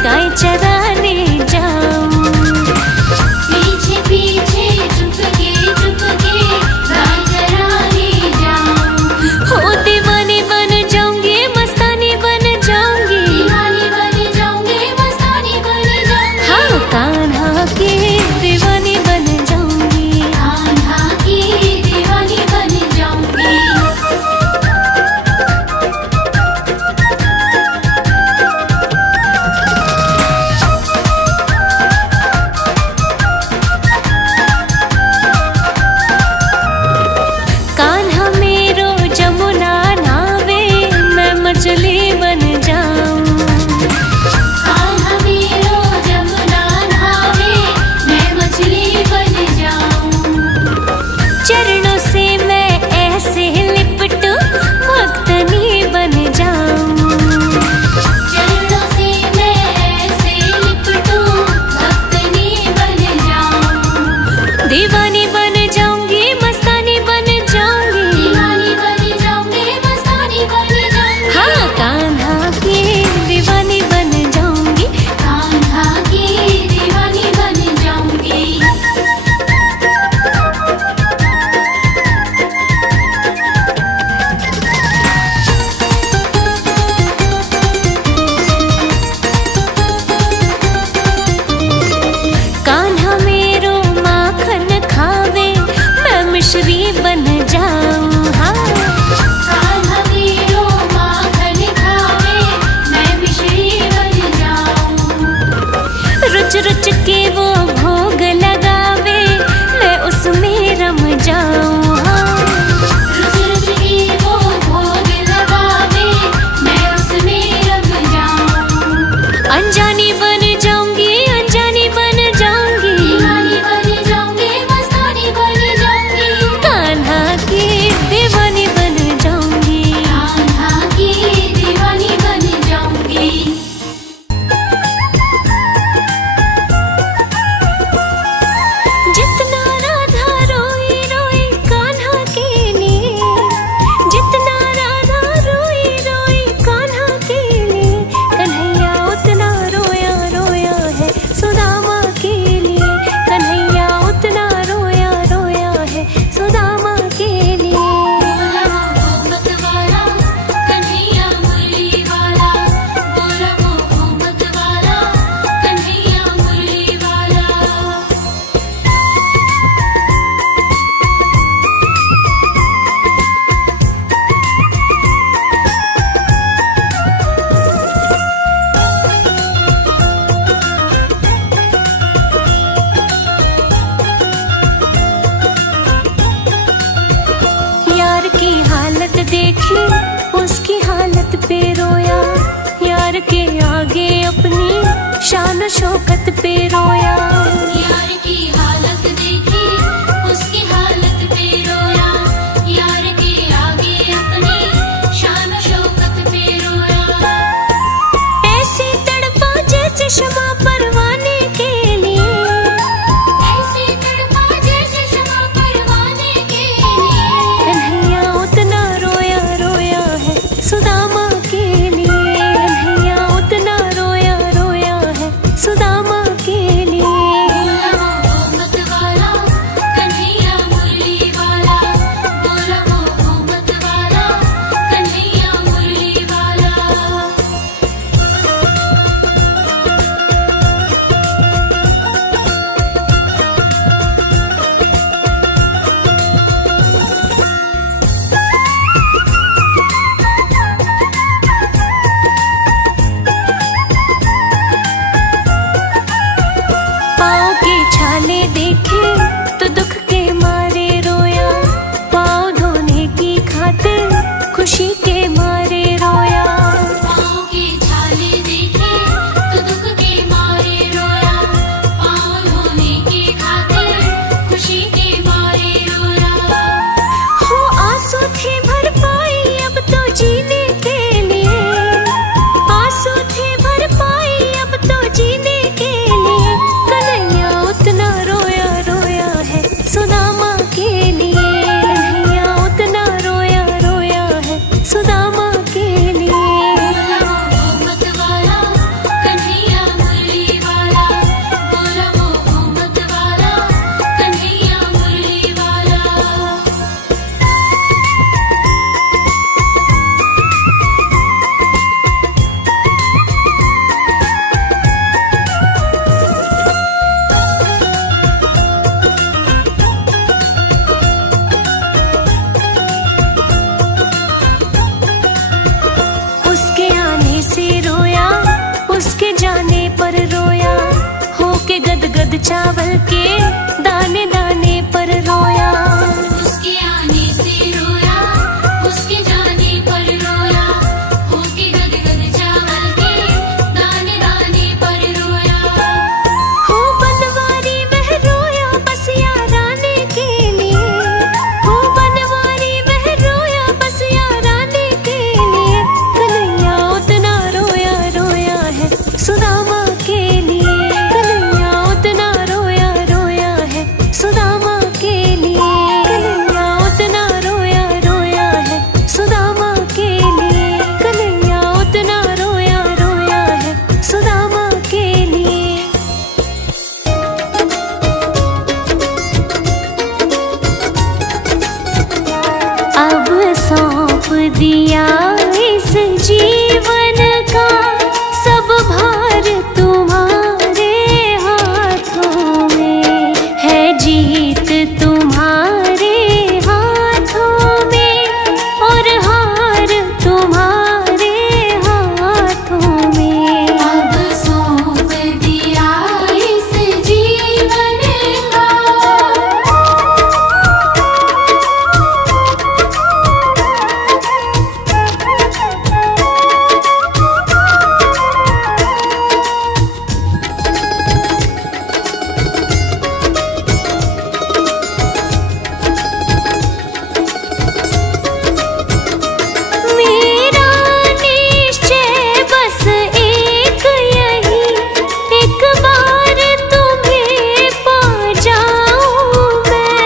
गाय चराने जाऊं। पीछे पीछे चुपके गाय चराने जाऊं। हो दीवानी बन जाऊंगी, मस्तानी बन जाऊंगी। दीवानी बन जाऊंगी, मस्तानी बन जाऊंगी। हाँ, कान्हा की दीवानी बन जाऊंगी। कान्हा की दीवानी बन जाऊंगी। कान्हा मेरो जमुना नावे, मैं मछली बन जाऊं। कान्हा मेरो जमुना नहावे, मैं मछली बन जाऊं। चरणों से मैं ऐसे लिपटूं, भक्तनी बन जाऊं। चरणों से मैं ऐसे लिपटूं, भक्तनी बन जाऊं। दीवानी बन जाऊंगी, मस्तानी बन जाऊंगी। दीवानी बन जाऊंगी, मस्तानी बन जाऊंगी। हाँ, कान्हा की दीवानी बन जाऊंगी। कान्हा की दीवानी बन जाऊंगी। कान्हा मेरो माखन खावे, मैं मिश्री बन जाऊं। हाँ, कान्हा मेरो माखन खावे, मैं मिश्री बन जाऊं। रुच रुच के वो भोग लगावे, मैं उसमें रम जाऊं। हाँ, रुच रुच के वो भोग लगावे, मैं उसमें रम जाऊं। अनजानी बन जाऊंगी, अनजानी बन जाऊंगी। दीवानी बन जाऊंगी, मस्तानी बन जाऊंगी। कान्हा की दीवानी बन जाऊंगी। कान्हा की दीवानी बन जाऊंगी। जितना राधा रोई रोई कान्हा के लिए, जितना राधा रोई रोई कान्हा के लिए, कन्हैया उतना रोया रोया है सुदामा के लिए। कन्हैया उतना रोया रोया है सुदामा के लिए। बोला वो गोमत वाला, कन्हैया मुरली वाला। बोला वो गोमत वाला, कन्हैया मुरली वाला। यार की हालत देखी, उसकी हालत पे रोया। यार के आगे अपनी शान शौकत पे रोया। यार की हालत देखी, उसकी हालत पे रोया। यार के आगे अपनी शान शौकत पे रोया। ऐसे तड़पा जैसे क्षमा परवाने के लिए। ऐसे तड़पा जैसे क्षमा परवाने के लिए। कन्हैया उतना रोया रोया है सुदामा के लिए। कन्हैया उतना रोया रोया है सुदामा के लिए। गद चावल के दाने दाने पर रोया। उसके आने से रोया, उसके जाने पर रोया, होके गद गद चावल के दाने दाने पर रोया। हो बनवारी वह रोया बस याराने के लिए, हो बनवारी वह रोया बस याराने के लिए। कन्हैया उतना रोया रोया है सुदामा के लिए, कन्हैया उतना रोया रोया है सुदामा के लिए, कन्हैया उतना रोया रोया है सुदामा के लिए, कन्हैया उतना रोया रोया है सुदामा के लिए। अब सौंप दिया इस जीवन का सब भार तुम्हारे हाथों में, है जीत तुम्हारे हाथों में और हार तुम्हारे हाथों में। अब सौंप दिया इस जीवन का मेरा निश्चय बस एक यही, एक बार तुम्हें पा जाऊं मैं।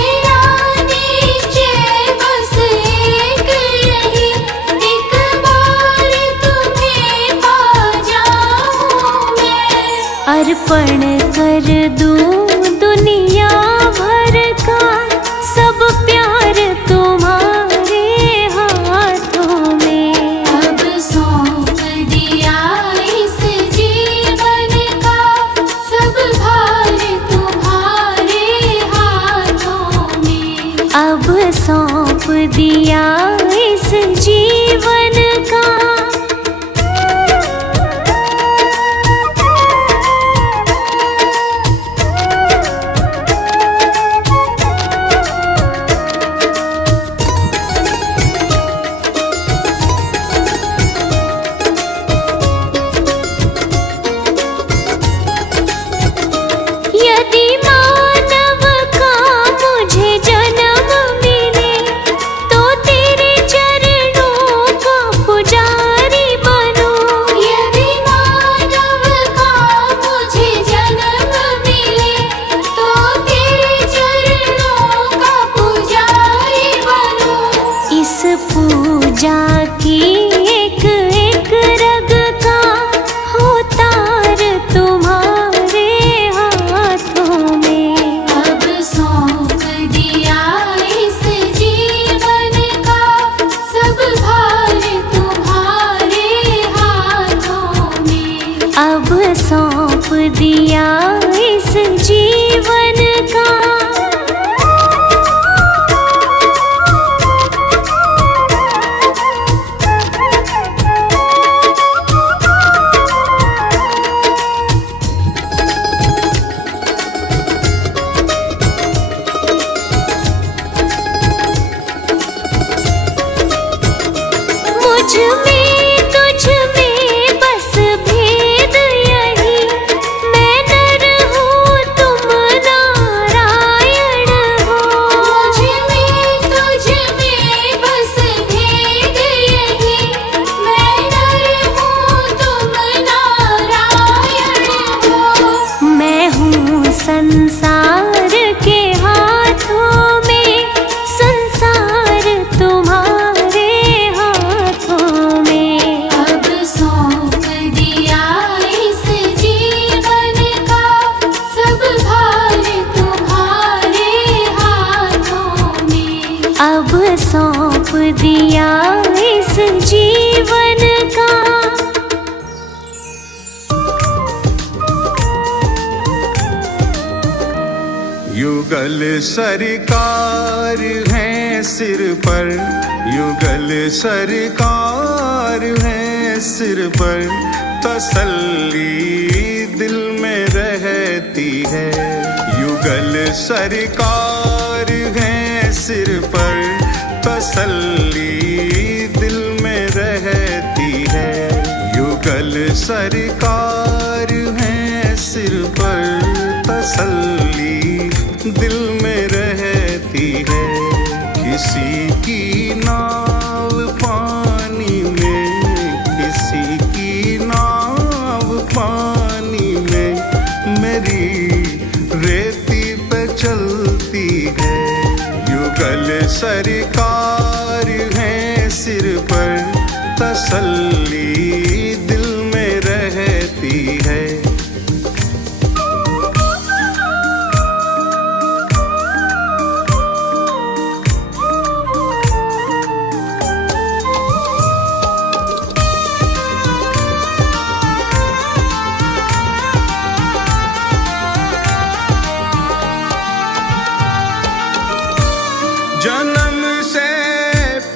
मेरा निश्चय बस एक यही, एक बार तुम्हें पा जाऊं मैं। अर्पण कर दूं दुनिया भर का सब प्यार तुम्हारे हाथों में। अब सौंप दिया इस जीवन का सब भार तुम्हारे हाथों में। अब सौंप दिया इस जीवन का यदि मानव का मुझे जन्म मिले तो तेरे चरणों का पुजारी बनूं। यदि मानव का मुझे जन्म मिले तो तेरे चरणों का पुजारी बनूं। इस पूजा की एक एक रग का हो तार तुम्हारे हाथों में। अब सौंप दिया इस जीवन का सब भार तुम्हारे हाथों में। अब सौंप दिया इस जीवन का मुझ में तुझ में बस भेद यही, मैं नर हूँ तुम नारायण हो। मुझ में तुझ में बस भेद यही, मैं नर हूँ तुम नारायण हो। मैं हूँ संसार के हाथों में, संसार तुम्हारे हाथों में। अब सौंप दिया इस जीवन का सब भार तुम्हारे हाथों में। अब सौंप दिया इस जीवन का युगल सरकार है सिर पर, युगल सरकार है सिर पर, तसल्ली दिल में रहती है। युगल सरकार है सिर पर, तसल्ली दिल में रहती है। युगल सरकार है सिर पर, तसल्ली दिल में रहती है। किसी की नाव पानी में, किसी की नाव पानी में, मेरी रेती पे चलती है। युगल सरकार है सिर पर, तसल्ली दिल में रहती है। जन्म से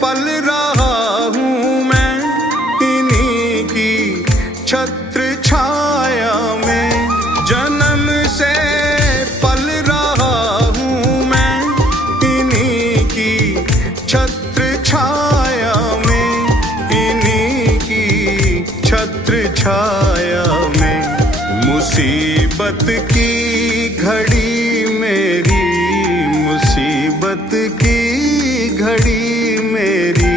पल रहा हूँ मैं इन्हीं की छत्र छाया में। जन्म से पल रहा हूँ मैं इन्हीं की छत्र छाया में, इन्हीं की छत्र छाया में। मुसीबत की घड़ी मेरी, मुसीबत की घड़ी मेरी,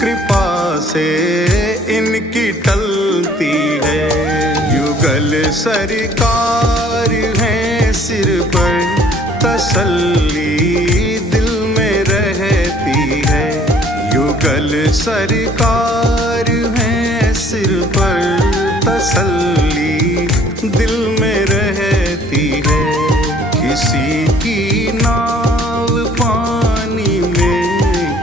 कृपा से इनकी टलती है। युगल सरकार है सिर पर, तसल्ली दिल में रहती है। युगल सरकार है सिर पर, तसल्ली दिल में रहती है। किसी की नाव पानी में,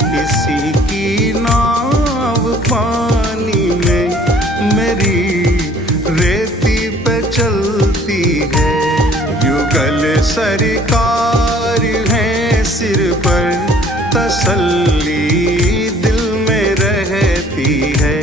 किसी की नाव पानी में, मेरी रेती पे चलती है। युगल सरकार है सिर पर, तसल्ली दिल में रहती है।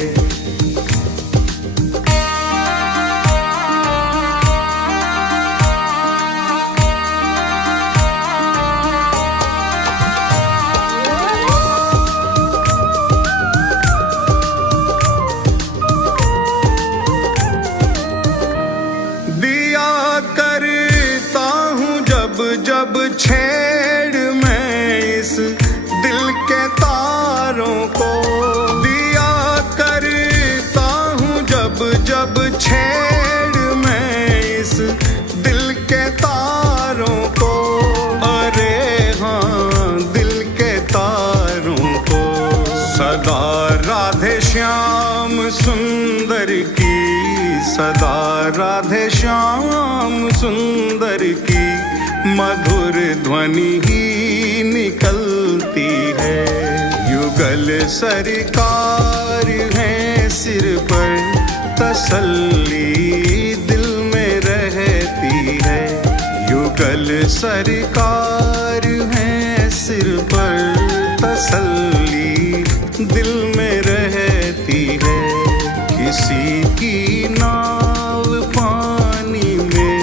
जब छेड़ मैं इस दिल के तारों को, दिया करता हूँ जब जब छेड़ मैं इस दिल के तारों को। अरे हाँ दिल के तारों को। सदा राधे श्याम सुंदर की, सदा राधे श्याम सुंदर की मधुर ध्वनि ही निकलती है। युगल सरकार है सिर पर, तसल्ली दिल में रहती है। युगल सरकार है सिर पर, तसल्ली दिल में रहती है। किसी की नाव पानी में,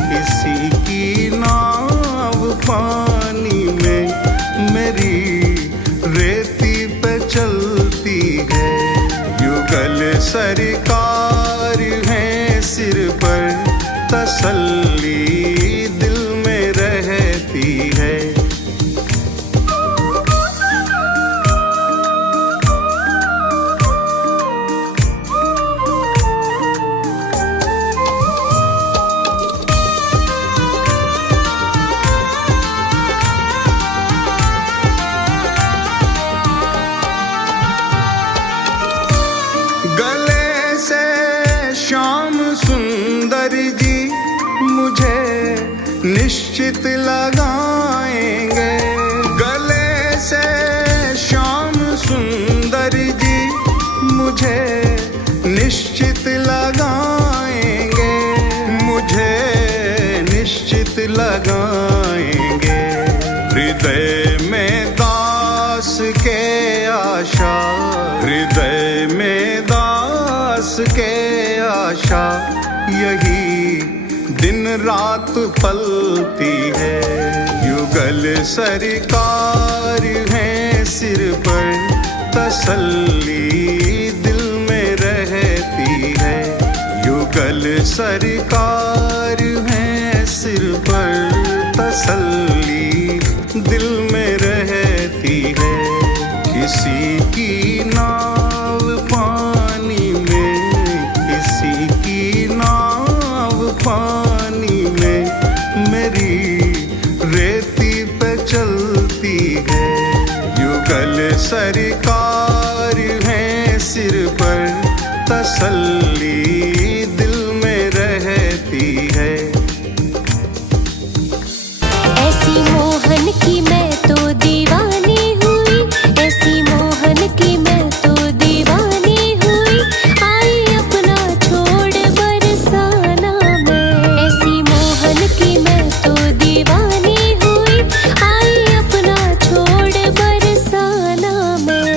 किसी की नाव पानी में, मेरी रेती पे चलती है। युगल सरकार है सिर पर, तसल्ली दिल में रहती है। निश्चित लगाएंगे गले से श्याम सुंदर जी, मुझे निश्चित लगाएंगे, मुझे निश्चित लगाएंगे। हृदय में दास के आशा, हृदय में दास के आशा, यही दिन रात पलती है। युगल सरकार है सिर पर, तसल्ली दिल में रहती है। युगल सरकार है सिर पर, तसल्ली दिल में रहती है। किसी की नाव पानी में, किसी की नाव पानी में, मेरी रेती पे चलती है। युगल सरकार है सिर पर, तसल्ली दिल में रहती है। ऐसी मोहन की मैं तो दीवानी हुई, ऐसी मोहन की मैं तो दीवानी हुई। आई अपना छोड़ बरसाना मैं, ऐसी मोहन की मैं तो दीवानी हुई। आई अपना छोड़ बरसाना मैं।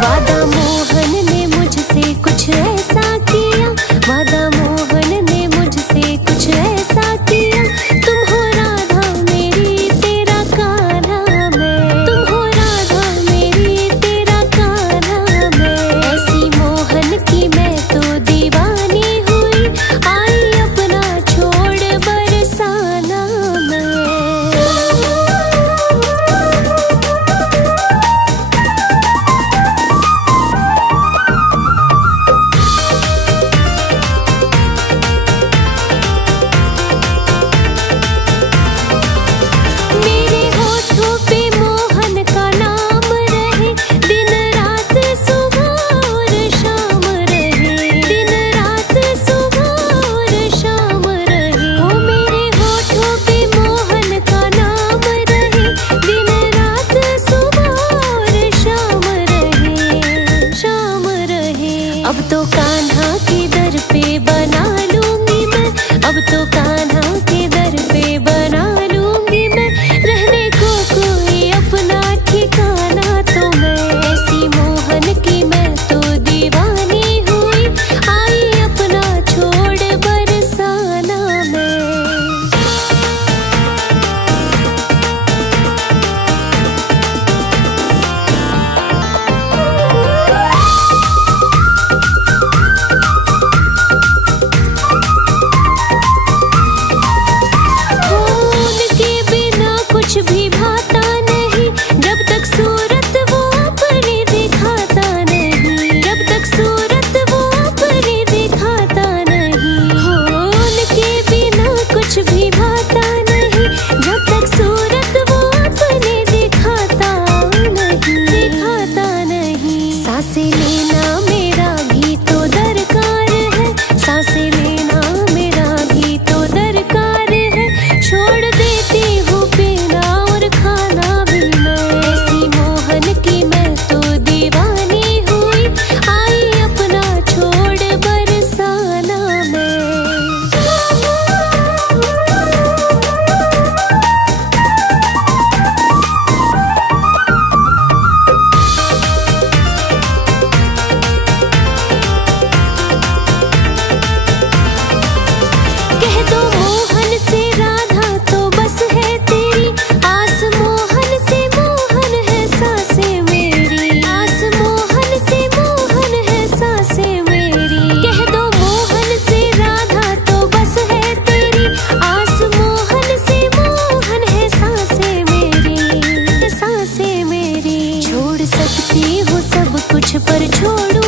वादा मोहन ने मुझसे कुछ ऐसा किया, वादा मोहन ने मुझसे कुछ ऐसा किया। तुम हो राधा मेरी तेरा कान्हा मैं, तुम हो राधा मेरी तेरा कान्हा मैं। ऐसी मोहन की मैं तो दीवानी हुई। आई अपना छोड़ बरसाना मैं। मेरे होठों पे मोहन का नाम रहे, दिन रात सुबह और शाम रहे, दिन रात सुबह और शाम रहे। हो मेरे होठों पे मोहन का नाम रहे, दिन रात सुबह और शाम रहे, शाम रहे। अब तो कान्हा के दर पे बना लूंगी मैं, अब तो कान्हा के दर पे बना लूंगी मैं। रहने को कोई अपना ठिकाना तो मैं, ऐसी मोहन की मैं तो दीवानी हुई। आई अपना छोड़ बरसाना मैं। उनके बिना कुछ भी भाता नहीं, जब तक सूरत वो अपनी दिखाता नहीं, जब तक सूरत वो अपनी दिखाता नहीं। हो उनके बिना कुछ भी भाता नहीं, जब तक सूरत वो अपनी दिखाता नहीं, दिखाता नहीं। सांसें लेना मेरा भी तो दरकार है, सांसें लेना मेरा भी तो दरकार है। छोड़ देती हूँ पीना और खाना भी मैं, ऐसी मोहन की मैं तो दीवानी हुई। आई अपना छोड़ बरसाना मैं। कह दो मोहन से राधा तो बस है तेरी आस, मोहन से मोहन है सांसें मेरी, आस मोहन से मोहन है सांसें मेरी। कह दो मोहन से राधा तो बस है तेरी आस, मोहन से मोहन है सांसें मेरी, सांसें मेरी। छोड़ सकती हूँ सब कुछ पर छोड़ू